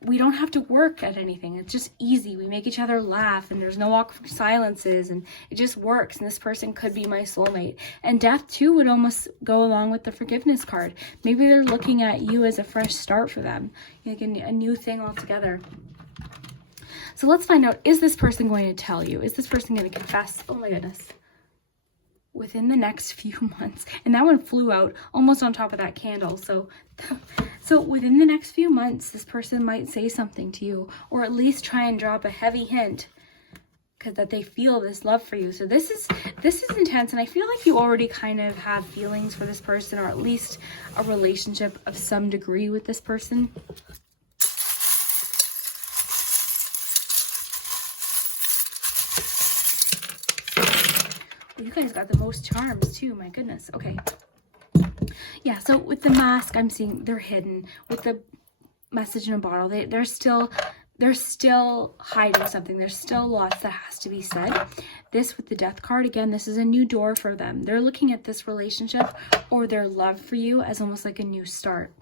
We don't have to work at anything. It's just easy. We make each other laugh, and there's no awkward silences, and it just works. And this person could be my soulmate. And death too would almost go along with the forgiveness card. Maybe they're looking at you as a fresh start for them, like a new thing altogether. So let's find out, is this person going to tell you? Is this person going to confess? Oh my goodness. Within the next few months. And that one flew out almost on top of that candle. So within the next few months, this person might say something to you, or at least try and drop a heavy hint, because that they feel this love for you. So this is intense, and I feel like you already kind of have feelings for this person, or at least a relationship of some degree with this person. You guys got the most charms too, my goodness. Okay. Yeah, so with the mask, I'm seeing they're hidden. With the message in a bottle, they're still hiding something. There's still lots that has to be said. This with the death card, again, this is a new door for them. They're looking at this relationship or their love for you as almost like a new start.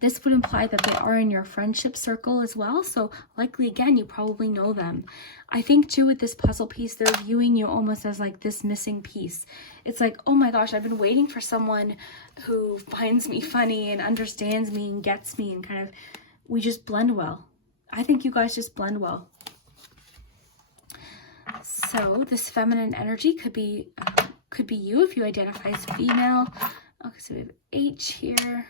This would imply that they are in your friendship circle as well. So likely, again, you probably know them. I think too with this puzzle piece, they're viewing you almost as like this missing piece. It's like, oh my gosh, I've been waiting for someone who finds me funny and understands me and gets me, and kind of, we just blend well. I think you guys just blend well. So this feminine energy could be you if you identify as female. Okay, so we have H here.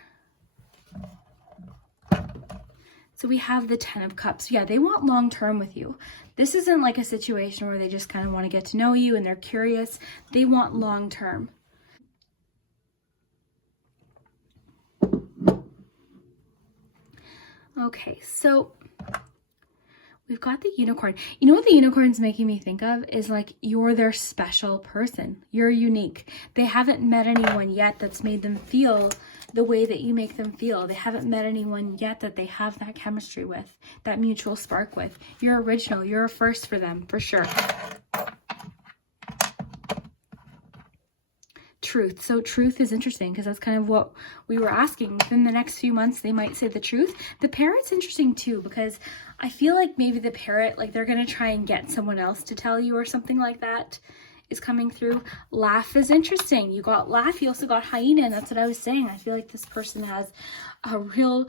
So we have the 10 of Cups. Yeah, they want long-term with you. This isn't like a situation where they just kind of want to get to know you and they're curious. They want long-term. Okay, so we've got the unicorn. You know what the unicorn's making me think of is like, you're their special person. You're unique. They haven't met anyone yet that's made them feel the way that you make them feel. They haven't met anyone yet that they have that chemistry with, that mutual spark with. You're original. You're a first for them, for sure. Truth. So truth is interesting because that's kind of what we were asking. Within the next few months, they might say the truth. The parrot's interesting too, because I feel like maybe the parrot, like they're going to try and get someone else to tell you or something like that is coming through. Laugh is interesting. You got laugh. You also got hyena. And that's what I was saying. I feel like this person has a real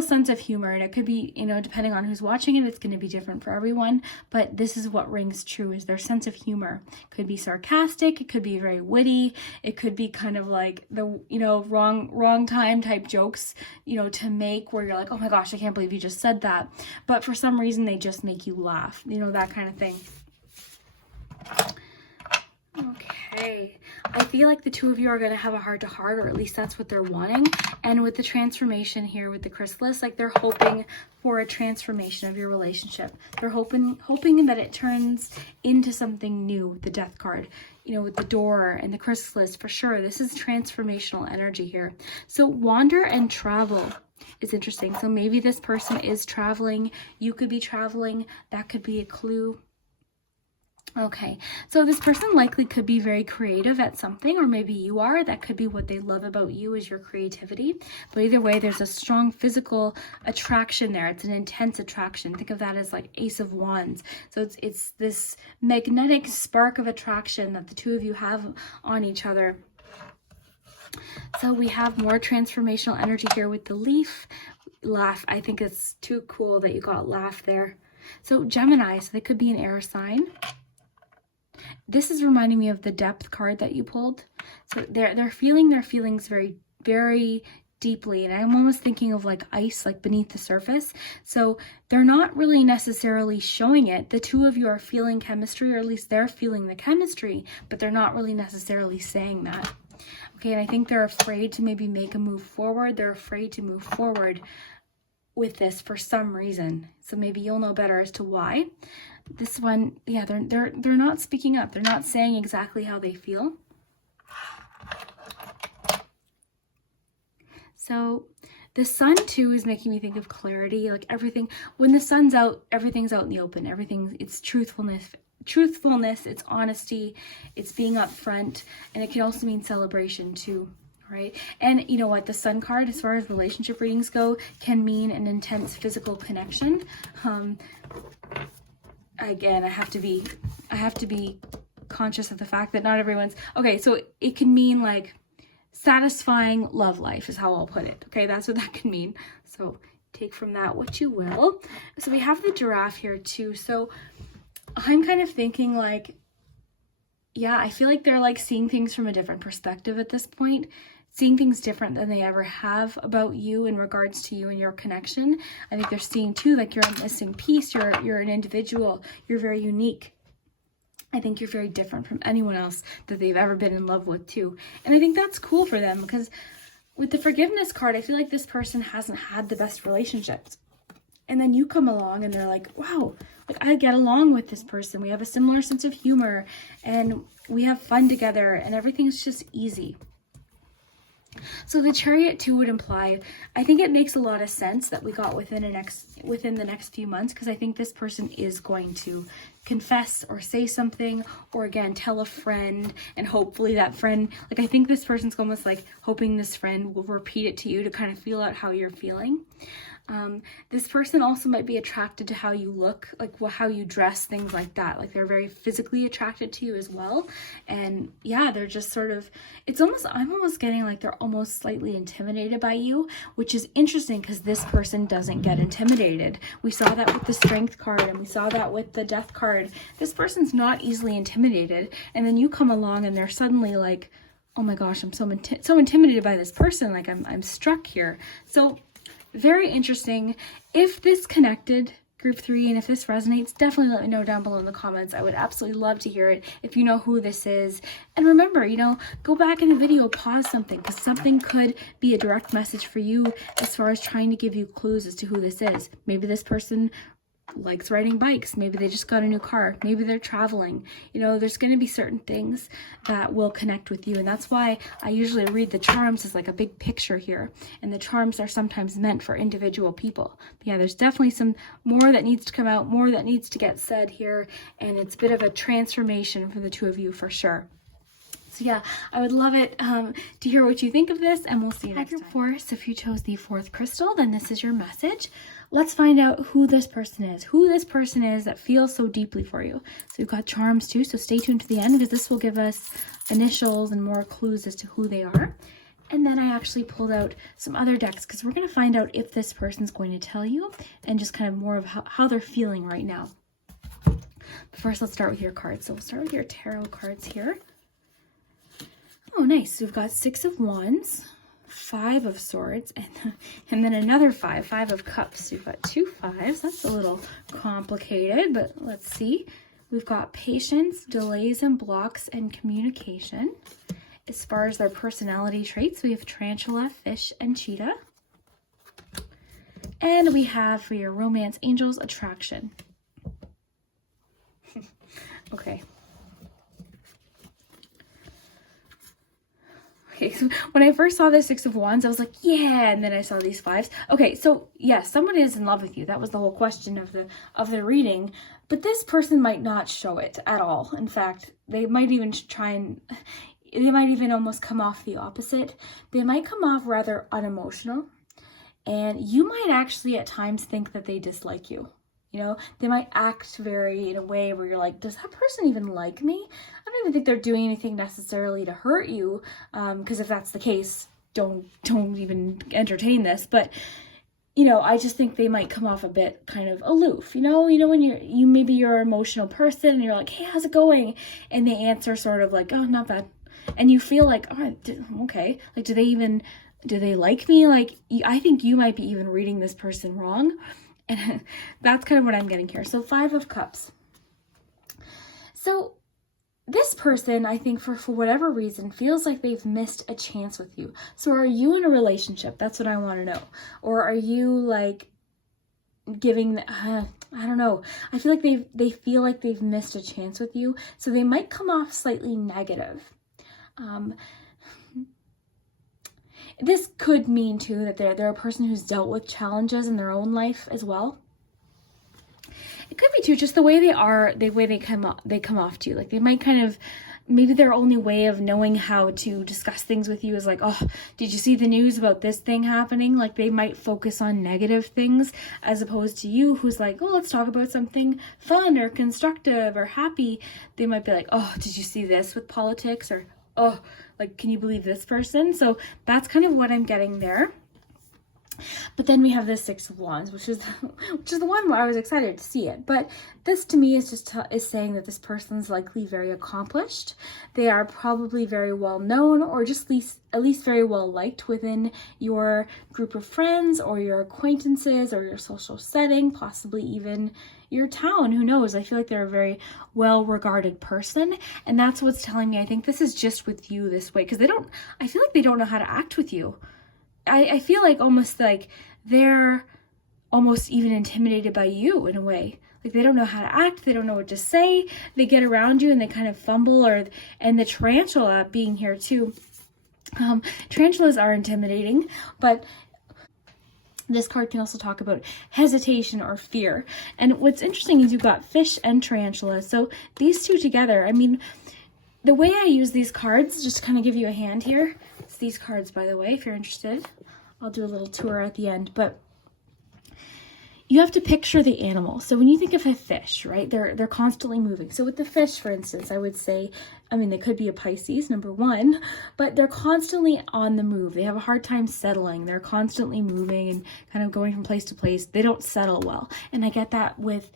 sense of humor, and it could be, you know, depending on who's watching it, it's going to be different for everyone, but this is what rings true, is their sense of humor. It could be sarcastic, it could be very witty, it could be kind of like the, you know, wrong time type jokes, you know, to make where you're like, oh my gosh, I can't believe you just said that, but for some reason they just make you laugh, you know, that kind of thing. Okay, I feel like the two of you are going to have a heart-to-heart, or at least that's what they're wanting. And with the transformation here with the chrysalis, like they're hoping for a transformation of your relationship. They're hoping that it turns into something new with the death card, you know, with the door and the chrysalis, for sure. This is transformational energy here. So wander and travel is interesting. So maybe this person is traveling. You could be traveling. That could be a clue. Okay, so this person likely could be very creative at something, or maybe you are. That could be what they love about you, is your creativity. But either way, there's a strong physical attraction there. It's an intense attraction. Think of that as like Ace of Wands. So it's this magnetic spark of attraction that the two of you have on each other. So we have more transformational energy here with the leaf. Laugh. I think it's too cool that you got laugh there. So Gemini, so they could be an air sign. This is reminding me of the depth card that you pulled. So they're feeling their feelings very, very deeply. And I'm almost thinking of like ice, like beneath the surface. So they're not really necessarily showing it. The two of you are feeling chemistry, or at least they're feeling the chemistry, but they're not really necessarily saying that. Okay, and I think they're afraid to maybe make a move forward. They're afraid to move forward with this for some reason. So maybe you'll know better as to why. This one, yeah, they're not speaking up. They're not saying exactly how they feel. So the sun too is making me think of clarity, like everything. When the sun's out, everything's out in the open. It's truthfulness, it's honesty, it's being upfront, and it can also mean celebration too, All right. And you know what? The Sun card, as far as relationship readings go, can mean an intense physical connection. Again, I have to be conscious of the fact that not everyone's okay. So it can mean like satisfying love life is how I'll put it. Okay, that's what that can mean. So take from that what you will. So we have the giraffe here too. So I'm kind of thinking like, yeah, I feel like they're like seeing things from a different perspective at this point, seeing things different than they ever have about you in regards to you and your connection. I think they're seeing too, like you're a missing piece, you're an individual, you're very unique. I think you're very different from anyone else that they've ever been in love with too. And I think that's cool for them, because with the forgiveness card, I feel like this person hasn't had the best relationships. And then you come along and they're like, wow, like I get along with this person. We have a similar sense of humor and we have fun together and everything's just easy. So the Chariot too would imply, I think it makes a lot of sense that we got within the next few months, because I think this person is going to confess or say something, or again tell a friend, and hopefully that friend, like I think this person's almost like hoping this friend will repeat it to you to kind of feel out how you're feeling. This person also might be attracted to how you look, like how you dress, things like that. Like they're very physically attracted to you as well. And yeah, they're just sort of, I'm almost getting like they're almost slightly intimidated by you, which is interesting because this person doesn't get intimidated. We saw that with the Strength card and we saw that with the Death card. This person's not easily intimidated. And then you come along and they're suddenly like, oh my gosh, I'm so intimidated by this person. Like I'm struck here. So very interesting. If this connected, group 3, and if this resonates, definitely let me know down below in the comments. I would absolutely love to hear it if you know who this is. And remember, go back in the video, pause something, because something could be a direct message for you as far as trying to give you clues as to who this is. Maybe this person likes riding bikes. Maybe they just got a new car. Maybe they're traveling. There's going to be certain things that will connect with you. And that's why I usually read the charms as like a big picture here. And the charms are sometimes meant for individual people. But yeah, there's definitely some more that needs to come out, more that needs to get said here. And it's a bit of a transformation for the two of you for sure. So yeah, I would love it to hear what you think of this, and we'll see you next time. Group 4, so if you chose the 4th crystal, then this is your message. Let's find out who this person is that feels so deeply for you. So we've got charms too, so stay tuned to the end, because this will give us initials and more clues as to who they are. And then I actually pulled out some other decks, because we're going to find out if this person's going to tell you, and just kind of more of how they're feeling right now. But first, let's start with your cards. So we'll start with your tarot cards here. Oh, nice. So we've got 6 of Wands, 5 of Swords, and then another 5 of Cups. So we've got 2 5s. That's a little complicated, but let's see. We've got Patience, Delays and Blocks, and Communication. As far as their personality traits, we have Tarantula, Fish, and Cheetah. And we have for your Romance Angels, Attraction. Okay. Okay, so when I first saw the 6 of Wands, I was like, yeah, and then I saw these 5s. Okay, so yes, someone is in love with you. That was the whole question of the reading, but this person might not show it at all. In fact, they might even almost come off the opposite. They might come off rather unemotional, and you might actually at times think that they dislike you. They might act in a way where you're like, does that person even like me? I don't even think they're doing anything necessarily to hurt you. Because if that's the case, don't even entertain this. But, I just think they might come off a bit kind of aloof. When maybe you're an emotional person and you're like, hey, how's it going? And they answer sort of like, oh, not bad. And you feel like, oh, okay. Like, do they like me? Like, I think you might be even reading this person wrong. And that's kind of what I'm getting here. So 5 of Cups. So this person, I think for whatever reason, feels like they've missed a chance with you. So are you in a relationship? That's what I want to know. Or are you like giving, I don't know. I feel like they feel like they've missed a chance with you. So they might come off slightly negative. This could mean too that they're a person who's dealt with challenges in their own life as well. It could be too just the way they are, the way they come off to you. Like they might kind of maybe their only way of knowing how to discuss things with you is like, oh, did you see the news about this thing happening? Like they might focus on negative things as opposed to you who's like, oh, let's talk about something fun or constructive or happy. They might be like, oh, did you see this with politics? Or, oh, like, can you believe this person? So that's kind of what I'm getting there. But then we have this Six of Wands, which is the one where I was excited to see it. But this to me is just is saying that this person's likely very accomplished. They are probably very well known, or just at least very well liked within your group of friends or your acquaintances or your social setting, possibly even your town. Who knows? I feel like they're a very well regarded person, and that's what's telling me. I think this is just with you this way, because I feel like they don't know how to act with you. I feel like almost like they're almost even intimidated by you in a way. Like they don't know how to act. They don't know what to say. They get around you and they kind of fumble, and the tarantula being here too. Tarantulas are intimidating, but this card can also talk about hesitation or fear. And what's interesting is you've got fish and tarantula. So these two together, I mean, the way I use these cards, just to kind of give you a hand here. It's these cards, by the way, if you're interested. I'll do a little tour at the end, but you have to picture the animal. So when you think of a fish, right, they're constantly moving. So with the fish, for instance, I would say, I mean, they could be a Pisces, number one, but they're constantly on the move. They have a hard time settling. They're constantly moving and kind of going from place to place. They don't settle well. And I get that with,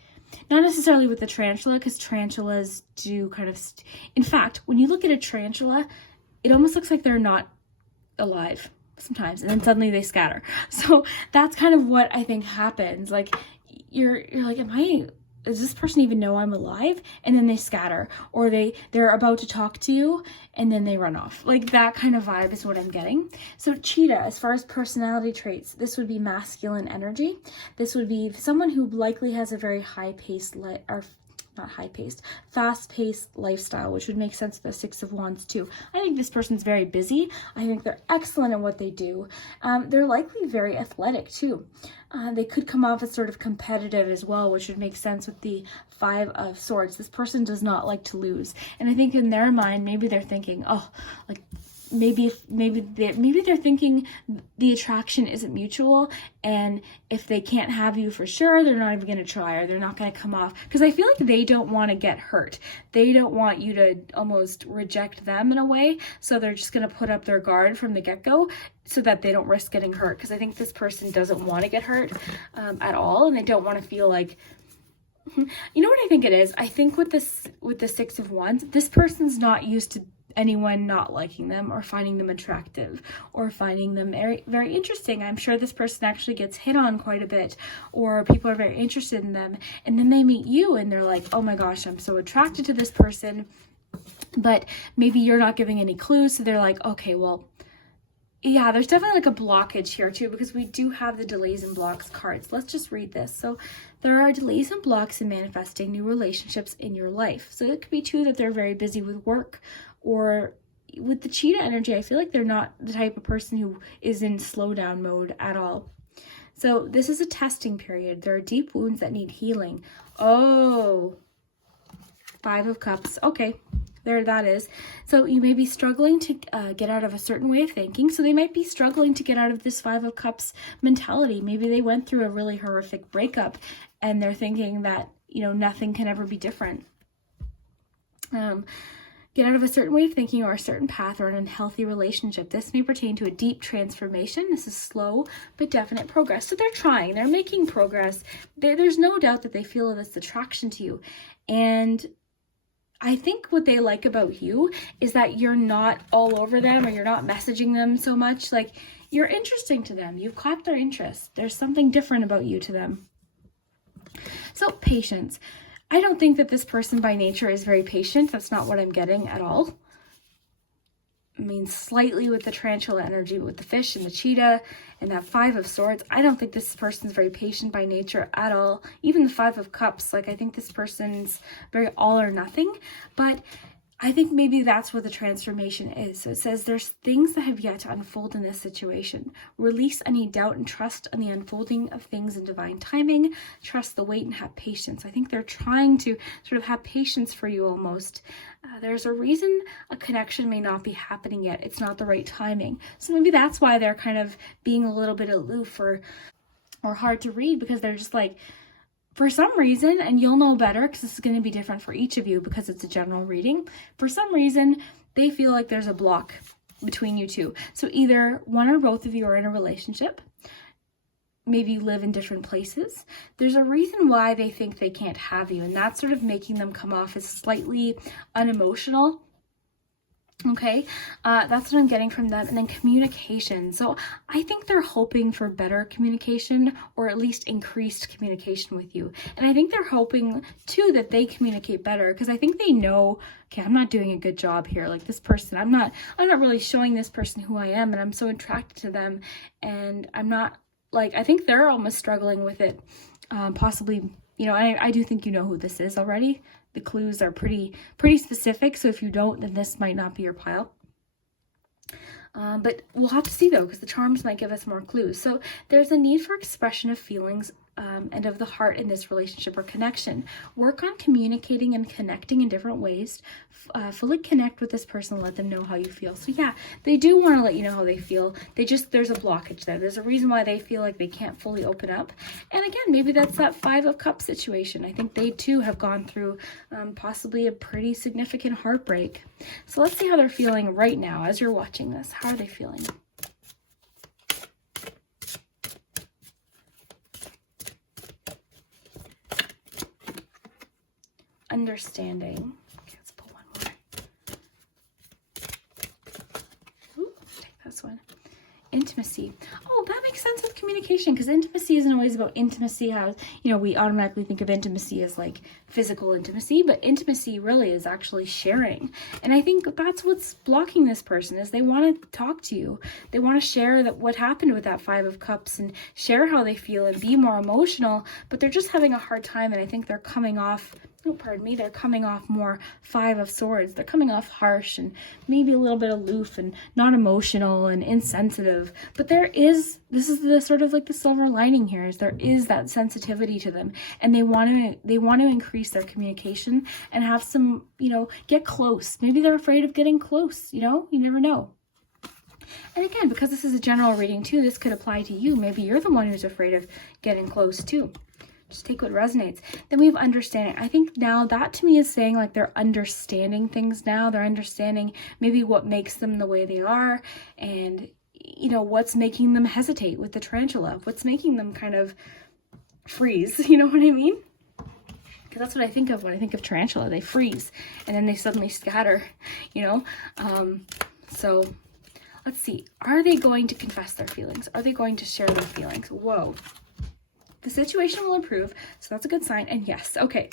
not necessarily with the tarantula, because tarantulas do kind of, in fact, when you look at a tarantula, it almost looks like they're not alive sometimes, and then suddenly they scatter. So that's kind of what I think happens. Like you're like, does this person even know I'm alive? And then they scatter, or they're about to talk to you and then they run off. Like that kind of vibe is what I'm getting. So cheetah, as far as personality traits, this would be masculine energy. This would be someone who likely has a very fast-paced lifestyle, which would make sense with the Six of Wands too. I think this person's very busy. I think they're excellent at what they do. They're likely very athletic too. They could come off as sort of competitive as well, which would make sense with the Five of Swords. This person does not like to lose. And I think in their mind, maybe they're thinking, oh, like maybe they're thinking the attraction isn't mutual, and if they can't have you for sure, they're not even going to try, or they're not going to come off, because I feel like they don't want to get hurt. They don't want you to almost reject them in a way, so they're just going to put up their guard from the get-go so that they don't risk getting hurt, because I think this person doesn't want to get hurt at all, and they don't want to feel like, you know what I think it is? I think with the Six of Wands, this person's not used to anyone not liking them or finding them attractive or finding them very, very interesting. I'm sure this person actually gets hit on quite a bit, or people are very interested in them, and then they meet you and they're like, oh my gosh, I'm so attracted to this person, but maybe you're not giving any clues, so they're like, okay, well, yeah, there's definitely like a blockage here too, because we do have the delays and blocks cards. Let's just read this. So there are delays and blocks in manifesting new relationships in your life. So it could be too that they're very busy with work, or with the cheetah energy, I feel like they're not the type of person who is in slowdown mode at all. So this is a testing period. There are deep wounds that need healing. Oh, Five of Cups. Okay. There that is. So you may be struggling to get out of a certain way of thinking. So they might be struggling to get out of this Five of Cups mentality. Maybe they went through a really horrific breakup and they're thinking that, you know, nothing can ever be different. Get out of a certain way of thinking or a certain path or an unhealthy relationship. This may pertain to a deep transformation. This is slow but definite progress. So they're trying. They're making progress. There's no doubt that they feel this attraction to you. And I think what they like about you is that you're not all over them, or you're not messaging them so much. Like, you're interesting to them. You've caught their interest. There's something different about you to them. So patience. I don't think that this person by nature is very patient. That's not what I'm getting at all. I mean, slightly with the tarantula energy, but with the fish and the cheetah and that Five of Swords, I don't think this person's very patient by nature at all. Even the Five of Cups, like, I think this person's very all or nothing. But I think maybe that's what the transformation is. So it says there's things that have yet to unfold in this situation. Release any doubt and trust on the unfolding of things in divine timing. Trust the wait and have patience. I think they're trying to sort of have patience for you almost. There's a reason a connection may not be happening yet. It's not the right timing. So maybe that's why they're kind of being a little bit aloof or hard to read, because they're just like, for some reason, and you'll know better because this is going to be different for each of you because it's a general reading, for some reason, they feel like there's a block between you two. So either one or both of you are in a relationship. Maybe you live in different places. There's a reason why they think they can't have you, and that's sort of making them come off as slightly unemotional. Okay, that's what I'm getting from them. And then communication. So I think they're hoping for better communication, or at least increased communication with you. And I think they're hoping too that they communicate better, because I think they know, okay, I'm not doing a good job here. Like this person, I'm not really showing this person who I am, and I'm so attracted to them, and I'm not, like, I think they're almost struggling with it. Possibly, you know, I do think you know who this is already. The clues are pretty specific, so if you don't, then this might not be your pile. But we'll have to see though, because the charms might give us more clues. So there's a need for expression of feelings and of the heart in this relationship or connection. Work on communicating and connecting in different ways. Fully connect with this person, let them know how you feel. So yeah, they do want to let you know how they feel. There's a blockage there. There's a reason why they feel like they can't fully open up. And again, maybe that's that 5 of Cups situation. I think they too have gone through possibly a pretty significant heartbreak. So let's see how they're feeling right now as you're watching this. How are they feeling? Understanding. Okay, let's pull one more. Ooh, take this one. Intimacy. Oh, that makes sense with communication, because intimacy isn't always about intimacy. How, you know, we automatically think of intimacy as like physical intimacy, but intimacy really is actually sharing. And I think that's what's blocking this person, is they want to talk to you. They want to share that what happened with that 5 of Cups and share how they feel and be more emotional, but they're just having a hard time. And I think they're coming off, they're coming off more 5 of Swords. They're coming off harsh and maybe a little bit aloof and not emotional and insensitive. But this is the sort of like the silver lining here, is there is that sensitivity to them, and they want to increase their communication and have some, you know, get close. Maybe they're afraid of getting close, you know, you never know. And again, because this is a general reading too, this could apply to you. Maybe you're the one who's afraid of getting close too. Just take what resonates. Then we have understanding. I think now that to me is saying like they're understanding things now. They're understanding maybe what makes them the way they are, and you know, what's making them hesitate with the tarantula, what's making them kind of freeze, you know what I mean? Because that's what I think of when I think of tarantula. They freeze and then they suddenly scatter, you know? So let's see. Are they going to confess their feelings? Are they going to share their feelings? Whoa. The situation will improve, so that's a good sign. And yes, okay.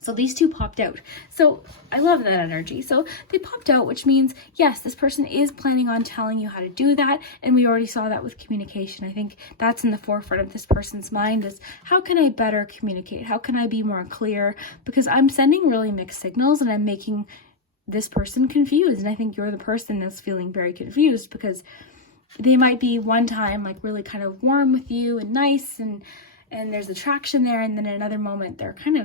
So these two popped out. So I love that energy. So they popped out, which means, yes, this person is planning on telling you how to do that. And we already saw that with communication. I think that's in the forefront of this person's mind, is how can I better communicate? How can I be more clear? Because I'm sending really mixed signals and I'm making this person confused. And I think you're the person that's feeling very confused, because they might be one time like really kind of warm with you and nice, and there's attraction there, and then in another moment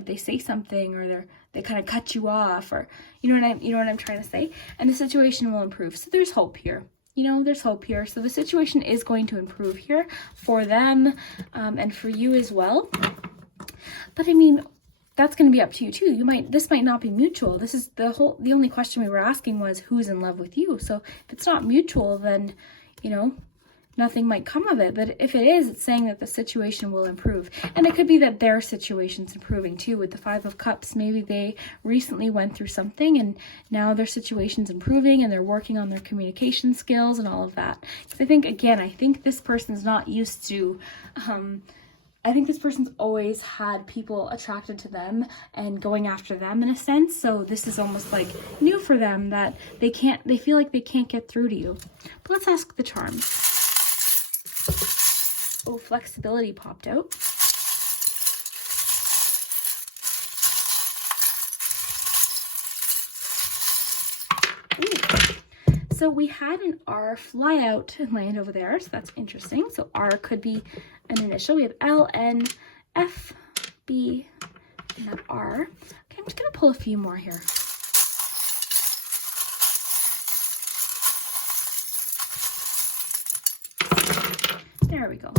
they say something, or they kind of cut you off, or you know what I'm trying to say, and the situation will improve. So there's hope here. You know, there's hope here. So the situation is going to improve here for them, and for you as well. But I mean, that's going to be up to you too. This might not be mutual. This is the only question we were asking was who's in love with you. So if it's not mutual, then you know, nothing might come of it. But if it is, it's saying that the situation will improve. And it could be that their situation's improving too with the 5 of Cups. Maybe they recently went through something and now their situation's improving and they're working on their communication skills and all of that. Because I think this person's not used to, I think this person's always had people attracted to them and going after them in a sense. So this is almost like new for them, that they feel like they can't get through to you. But let's ask the charms. Oh, flexibility popped out. So we had an R fly out and land over there, so that's interesting. So R could be an initial. We have L, N, F, B, and then R. Okay, I'm just gonna pull a few more here. There we go.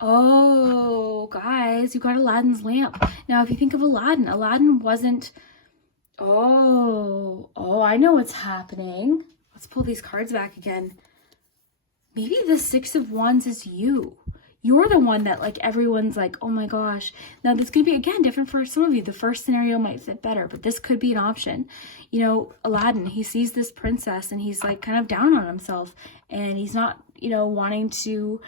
Oh, guys, you got Aladdin's lamp. Now, if you think of Aladdin, Aladdin wasn't... Oh, I know what's happening. Let's pull these cards back again. Maybe the Six of Wands is you. You're the one that, like, everyone's like, oh my gosh. Now, this could be, again, different for some of you. The first scenario might fit better, but this could be an option. You know, Aladdin, he sees this princess and he's, like, kind of down on himself. And he's not, you know, wanting to,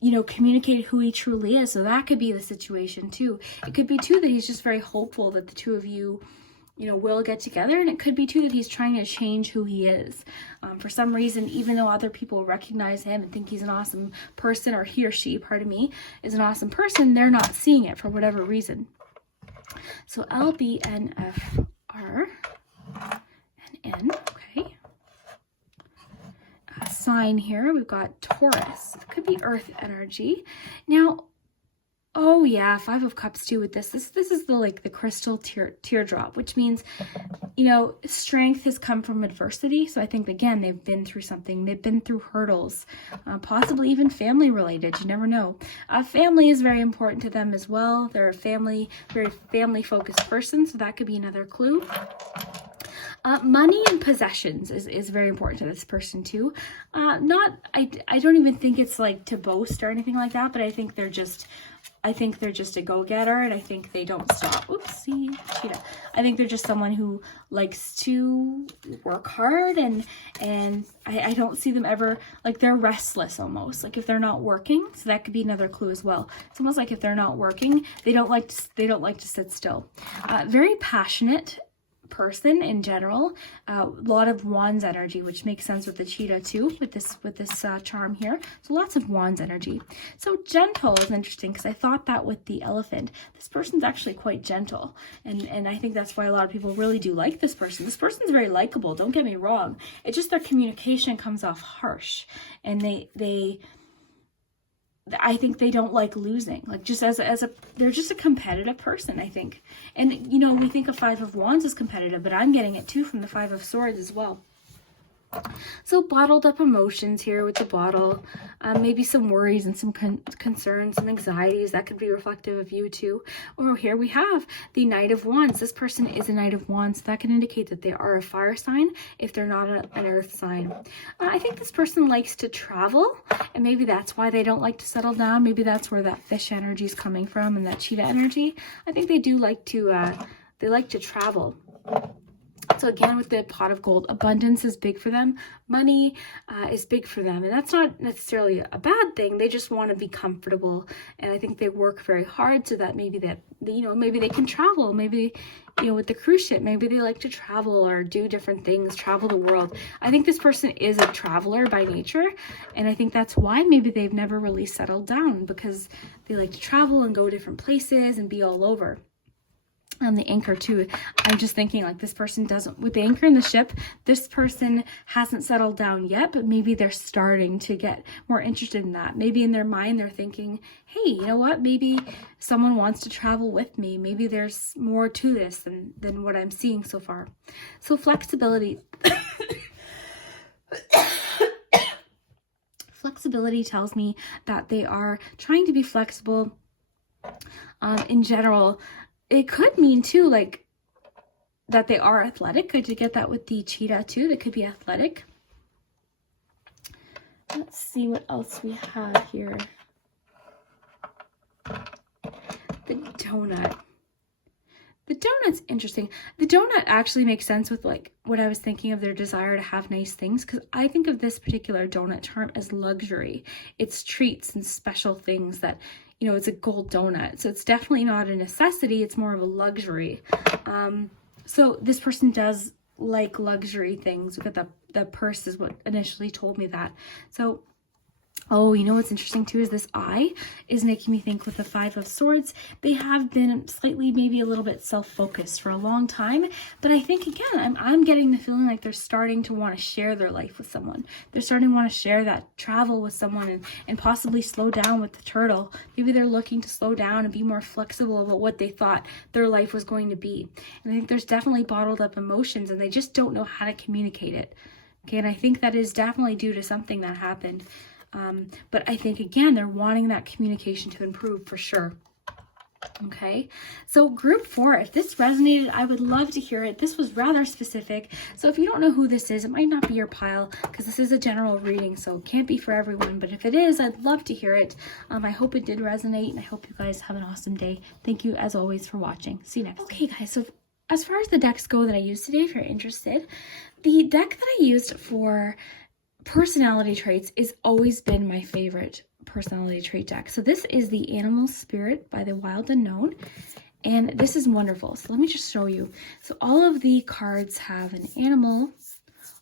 you know, communicate who he truly is. So that could be the situation, too. It could be, too, that he's just very hopeful that the two of you, you know, will get together. And it could be, too, that he's trying to change who he is. For some reason, even though other people recognize him and think he's an awesome person, or he or she, pardon me, is an awesome person, they're not seeing it for whatever reason. So L, B, N, F, R, and N. Okay. Sign here, we've got Taurus. It could be earth energy. Now, oh yeah, Five of Cups too with this. This is the, like, the crystal teardrop, which means, you know, strength has come from adversity. So I think, again, they've been through something. They've been through hurdles, possibly even family related. You never know. Family is very important to them as well. They're a very family focused person. So that could be another clue. Money and possessions is very important to this person too. I don't even think it's like to boast or anything like that, but I think they're just a go-getter, and I think they don't stop. Oopsie, cheetah. I think they're just someone who likes to work hard, and I don't see them ever, like, they're restless almost, like if they're not working. So that could be another clue as well. It's almost like if they're not working, they don't like to sit still. Very passionate person in general. A lot of Wands energy, which makes sense with the cheetah too, with this charm here. So lots of Wands energy. So gentle is interesting, because I thought that with the elephant. This person's actually quite gentle, and I think that's why a lot of people really do like this person. This person's very likable, don't get me wrong. It's just their communication comes off harsh, and I think they don't like losing, like, just they're just a competitive person, I think. And, you know, we think of Five of Wands as competitive, but I'm getting it too from the Five of Swords as well. So bottled up emotions here with the bottle, maybe some worries and some concerns and anxieties that could be reflective of you too. Or here we have the Knight of Wands. This person is a Knight of Wands, so that can indicate that they are a fire sign if they're not an earth sign. I think this person likes to travel, and maybe that's why they don't like to settle down. Maybe that's where that fish energy is coming from, and that cheetah energy. I think they do like to travel. So again, with the pot of gold, abundance is big for them. Money is big for them. And that's not necessarily a bad thing. They just want to be comfortable. And I think they work very hard so that maybe they can travel. Maybe, you know, with the cruise ship, maybe they like to travel or do different things, travel the world. I think this person is a traveler by nature. And I think that's why maybe they've never really settled down, because they like to travel and go different places and be all over. The anchor too, I'm just thinking, like, this person doesn't, with the anchor in the ship, this person hasn't settled down yet, but maybe they're starting to get more interested in that. Maybe in their mind they're thinking, hey, you know what, maybe someone wants to travel with me. Maybe there's more to this than what I'm seeing so far. So flexibility. Flexibility tells me that they are trying to be flexible in general. It could mean too, like, that they are athletic. I did get that with the cheetah too. They could be athletic. Let's see what else we have here. The donut. The donut's interesting. The donut actually makes sense with, like, what I was thinking of, their desire to have nice things, because I think of this particular donut charm as luxury. It's treats and special things that, you know, it's a gold donut. So it's definitely not a necessity. It's more of a luxury. So this person does like luxury things. We've got the purse is what initially told me that. So Oh, you know what's interesting too is this eye is making me think with the Five of Swords, they have been slightly, maybe a little bit self-focused for a long time. But I think, again, I'm getting the feeling like they're starting to want to share their life with someone. They're starting to want to share that travel with someone and possibly slow down with the turtle. Maybe they're looking to slow down and be more flexible about what they thought their life was going to be. And I think there's definitely bottled up emotions and they just don't know how to communicate it. Okay, and I think that is definitely due to something that happened. But I think, again, they're wanting that communication to improve for sure. Okay, so group 4, if this resonated, I would love to hear it. This was rather specific. So if you don't know who this is, it might not be your pile because this is a general reading, so it can't be for everyone. But if it is, I'd love to hear it. I hope it did resonate, and I hope you guys have an awesome day. Thank you, as always, for watching. See you next time. Okay, guys, so as far as the decks go that I used today, if you're interested, the deck that I used for personality traits has always been my favorite personality trait deck. So this is the Animal Spirit by the Wild Unknown, and this is wonderful. So let me just show you. So all of the cards have an animal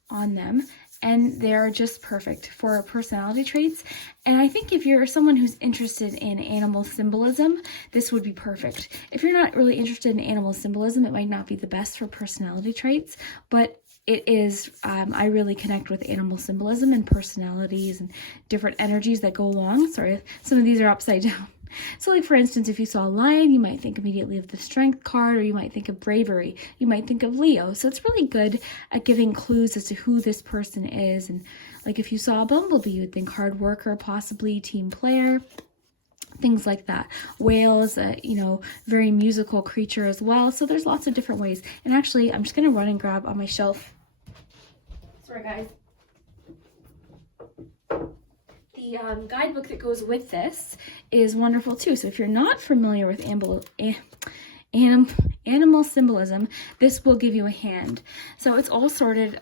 on them, and they're just perfect for personality traits. And I think if you're someone who's interested in animal symbolism, this would be perfect. If you're not really interested in animal symbolism, it might not be the best for personality traits, but it is, I really connect with animal symbolism and personalities and different energies that go along. Sorry, some of these are upside down. So like, for instance, if you saw a lion, you might think immediately of the Strength card, or you might think of bravery. You might think of Leo. So it's really good at giving clues as to who this person is. And like if you saw a bumblebee, you would think hard worker, possibly team player. Things like that. Whale is a, very musical creature as well. So there's lots of different ways. And actually, I'm just going to run and grab on my shelf. Sorry, guys. The guidebook that goes with this is wonderful too. So if you're not familiar with animal symbolism, this will give you a hand. So it's all sorted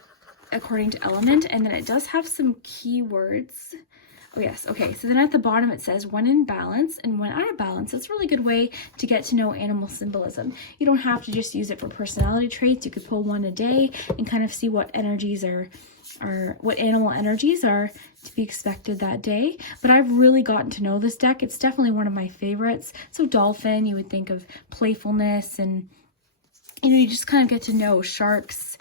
according to element, and then it does have some keywords. Oh yes, okay, so then at the bottom it says when in balance and when out of balance. It's a really good way to get to know animal symbolism. You don't have to just use it for personality traits. You could pull one a day and kind of see what energies are what animal energies are to be expected that day. But I've really gotten to know this deck. It's definitely one of my favorites. So dolphin, you would think of playfulness, and you just kind of get to know sharks.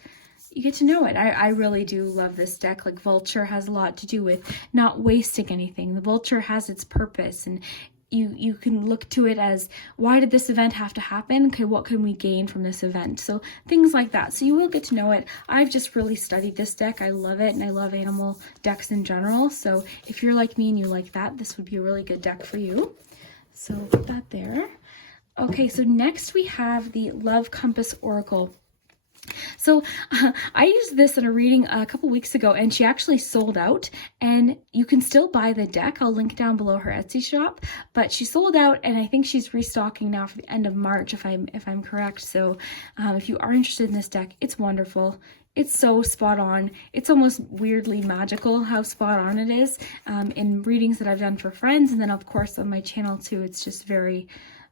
You get to know it. I really do love this deck. Like vulture has a lot to do with not wasting anything. The vulture has its purpose, and you can look to it as, why did this event have to happen? Okay, what can we gain from this event? So things like that. So you will get to know it. I've just really studied this deck. I love it, and I love animal decks in general. So if you're like me and you like that, this would be a really good deck for you. So put that there. Okay, so next we have the Love Compass Oracle. So I used this in a reading a couple weeks ago, and she actually sold out, and you can still buy the deck. I'll link down below her Etsy shop, but she sold out, and I think she's restocking now for the end of March, if I'm correct. So if you are interested in this deck, it's wonderful. It's so spot on. It's almost weirdly magical how spot on it is in readings that I've done for friends, and then of course on my channel too. It's just very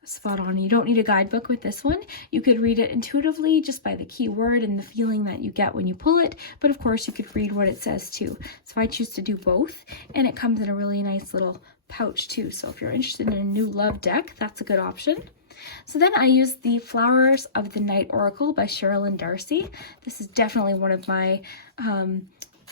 spot on. You don't need a guidebook with this one. You could read it intuitively just by the keyword and the feeling that you get when you pull it, but of course you could read what it says too. So I choose to do both, and it comes in a really nice little pouch too. So if you're interested in a new love deck, that's a good option. So then I used the Flowers of the Night Oracle by Sherilyn Darcy. This is definitely one of my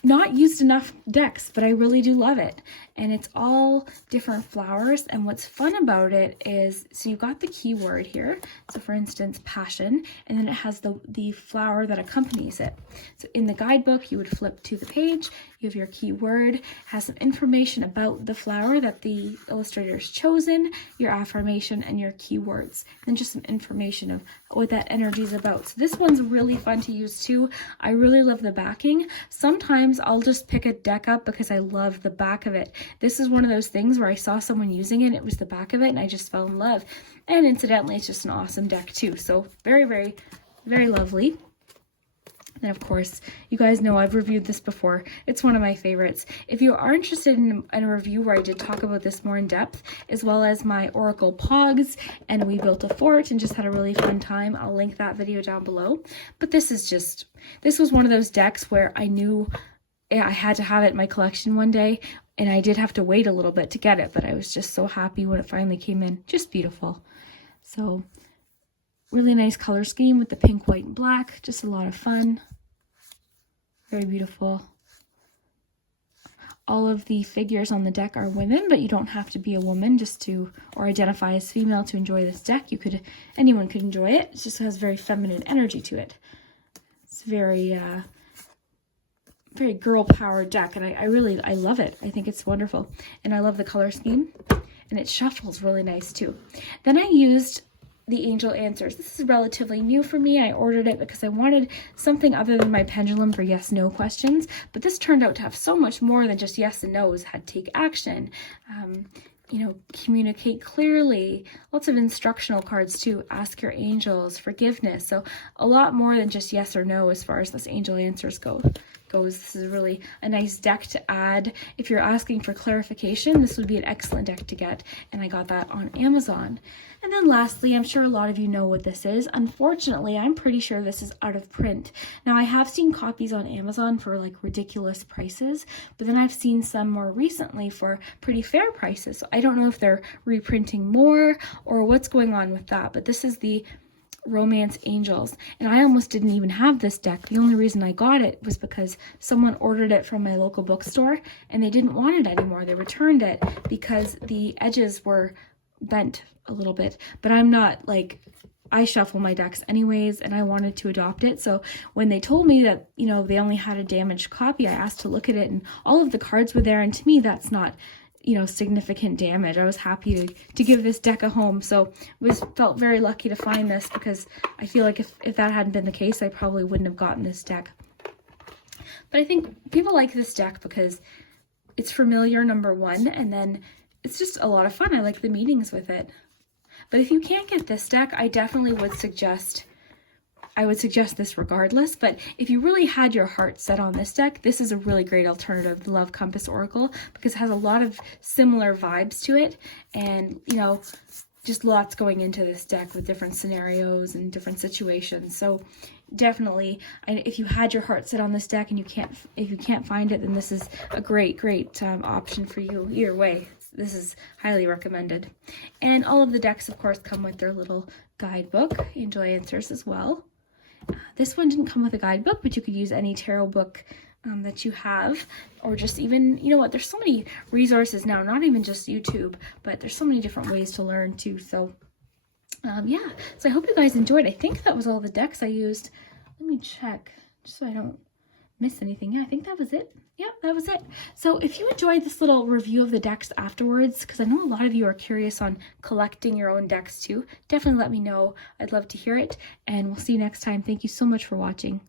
not used enough decks, but I really do love it. And it's all different flowers. And what's fun about it is, so you've got the keyword here. So for instance, passion, and then it has the flower that accompanies it. So in the guidebook, you would flip to the page, you have your keyword, has some information about the flower that the illustrator has chosen, your affirmation, and your keywords. And then just some information of what that energy is about. So this one's really fun to use too. I really love the backing. Sometimes I'll just pick a deck up because I love the back of it. This is one of those things where I saw someone using it, it was the back of it, and I just fell in love. And incidentally, it's just an awesome deck too. So very, very, very lovely. And of course, you guys know I've reviewed this before. It's one of my favorites. If you are interested in a review where I did talk about this more in depth, as well as my Oracle Pogs, and we built a fort and just had a really fun time, I'll link that video down below. But this was one of those decks where I knew I had to have it in my collection one day, and I did have to wait a little bit to get it, but I was just so happy when it finally came in. Just beautiful. So really nice color scheme with the pink, white, and black. Just a lot of fun. Very beautiful. All of the figures on the deck are women, but you don't have to be a woman or identify as female to enjoy this deck. Anyone could enjoy it. It just has very feminine energy to it. It's very girl power deck, and I love it. I think it's wonderful, and I love the color scheme, and it shuffles really nice too. Then I used the Angel Answers. This is relatively new for me. I ordered it because I wanted something other than my pendulum for yes/no questions, but this turned out to have so much more than just yes and no's. It had take action, communicate clearly, lots of instructional cards too, ask your angels, forgiveness. So a lot more than just yes or no as far as this Angel Answers goes. This is really a nice deck to add. If you're asking for clarification, this would be an excellent deck to get, and I got that on Amazon. And then lastly, I'm sure a lot of you know what this is. Unfortunately, I'm pretty sure this is out of print. Now, I have seen copies on Amazon for like ridiculous prices, but then I've seen some more recently for pretty fair prices. So I don't know if they're reprinting more or what's going on with that, but this is the Romance Angels, and I almost didn't even have this deck. The only reason I got it was because someone ordered it from my local bookstore and they didn't want it anymore. They returned it because the edges were bent a little bit, but I'm not like, I shuffle my decks anyways, and I wanted to adopt it. So when they told me that, they only had a damaged copy, I asked to look at it, and all of the cards were there, and to me that's not significant damage. I was happy to give this deck a home. So felt very lucky to find this, because I feel like if that hadn't been the case, I probably wouldn't have gotten this deck. But I think people like this deck because it's familiar, number one, and then it's just a lot of fun. I like the meetings with it. But if you can't get this deck, I definitely would suggest this regardless, but if you really had your heart set on this deck, this is a really great alternative, the Love Compass Oracle, because it has a lot of similar vibes to it, and just lots going into this deck with different scenarios and different situations. So definitely, if you had your heart set on this deck and if you can't find it, then this is a great option for you. Either way, this is highly recommended. And all of the decks, of course, come with their little guidebook, Angel Answers as well. This one didn't come with a guidebook, but you could use any tarot book that you have, or just even, there's so many resources now, not even just YouTube, but there's so many different ways to learn too. So yeah, so I hope you guys enjoyed. I think that was all the decks I used. Let me check just so I don't miss anything. Yeah, I think that was it. Yeah, that was it. So if you enjoyed this little review of the decks afterwards, because I know a lot of you are curious on collecting your own decks too, definitely let me know. I'd love to hear it, and we'll see you next time. Thank you so much for watching.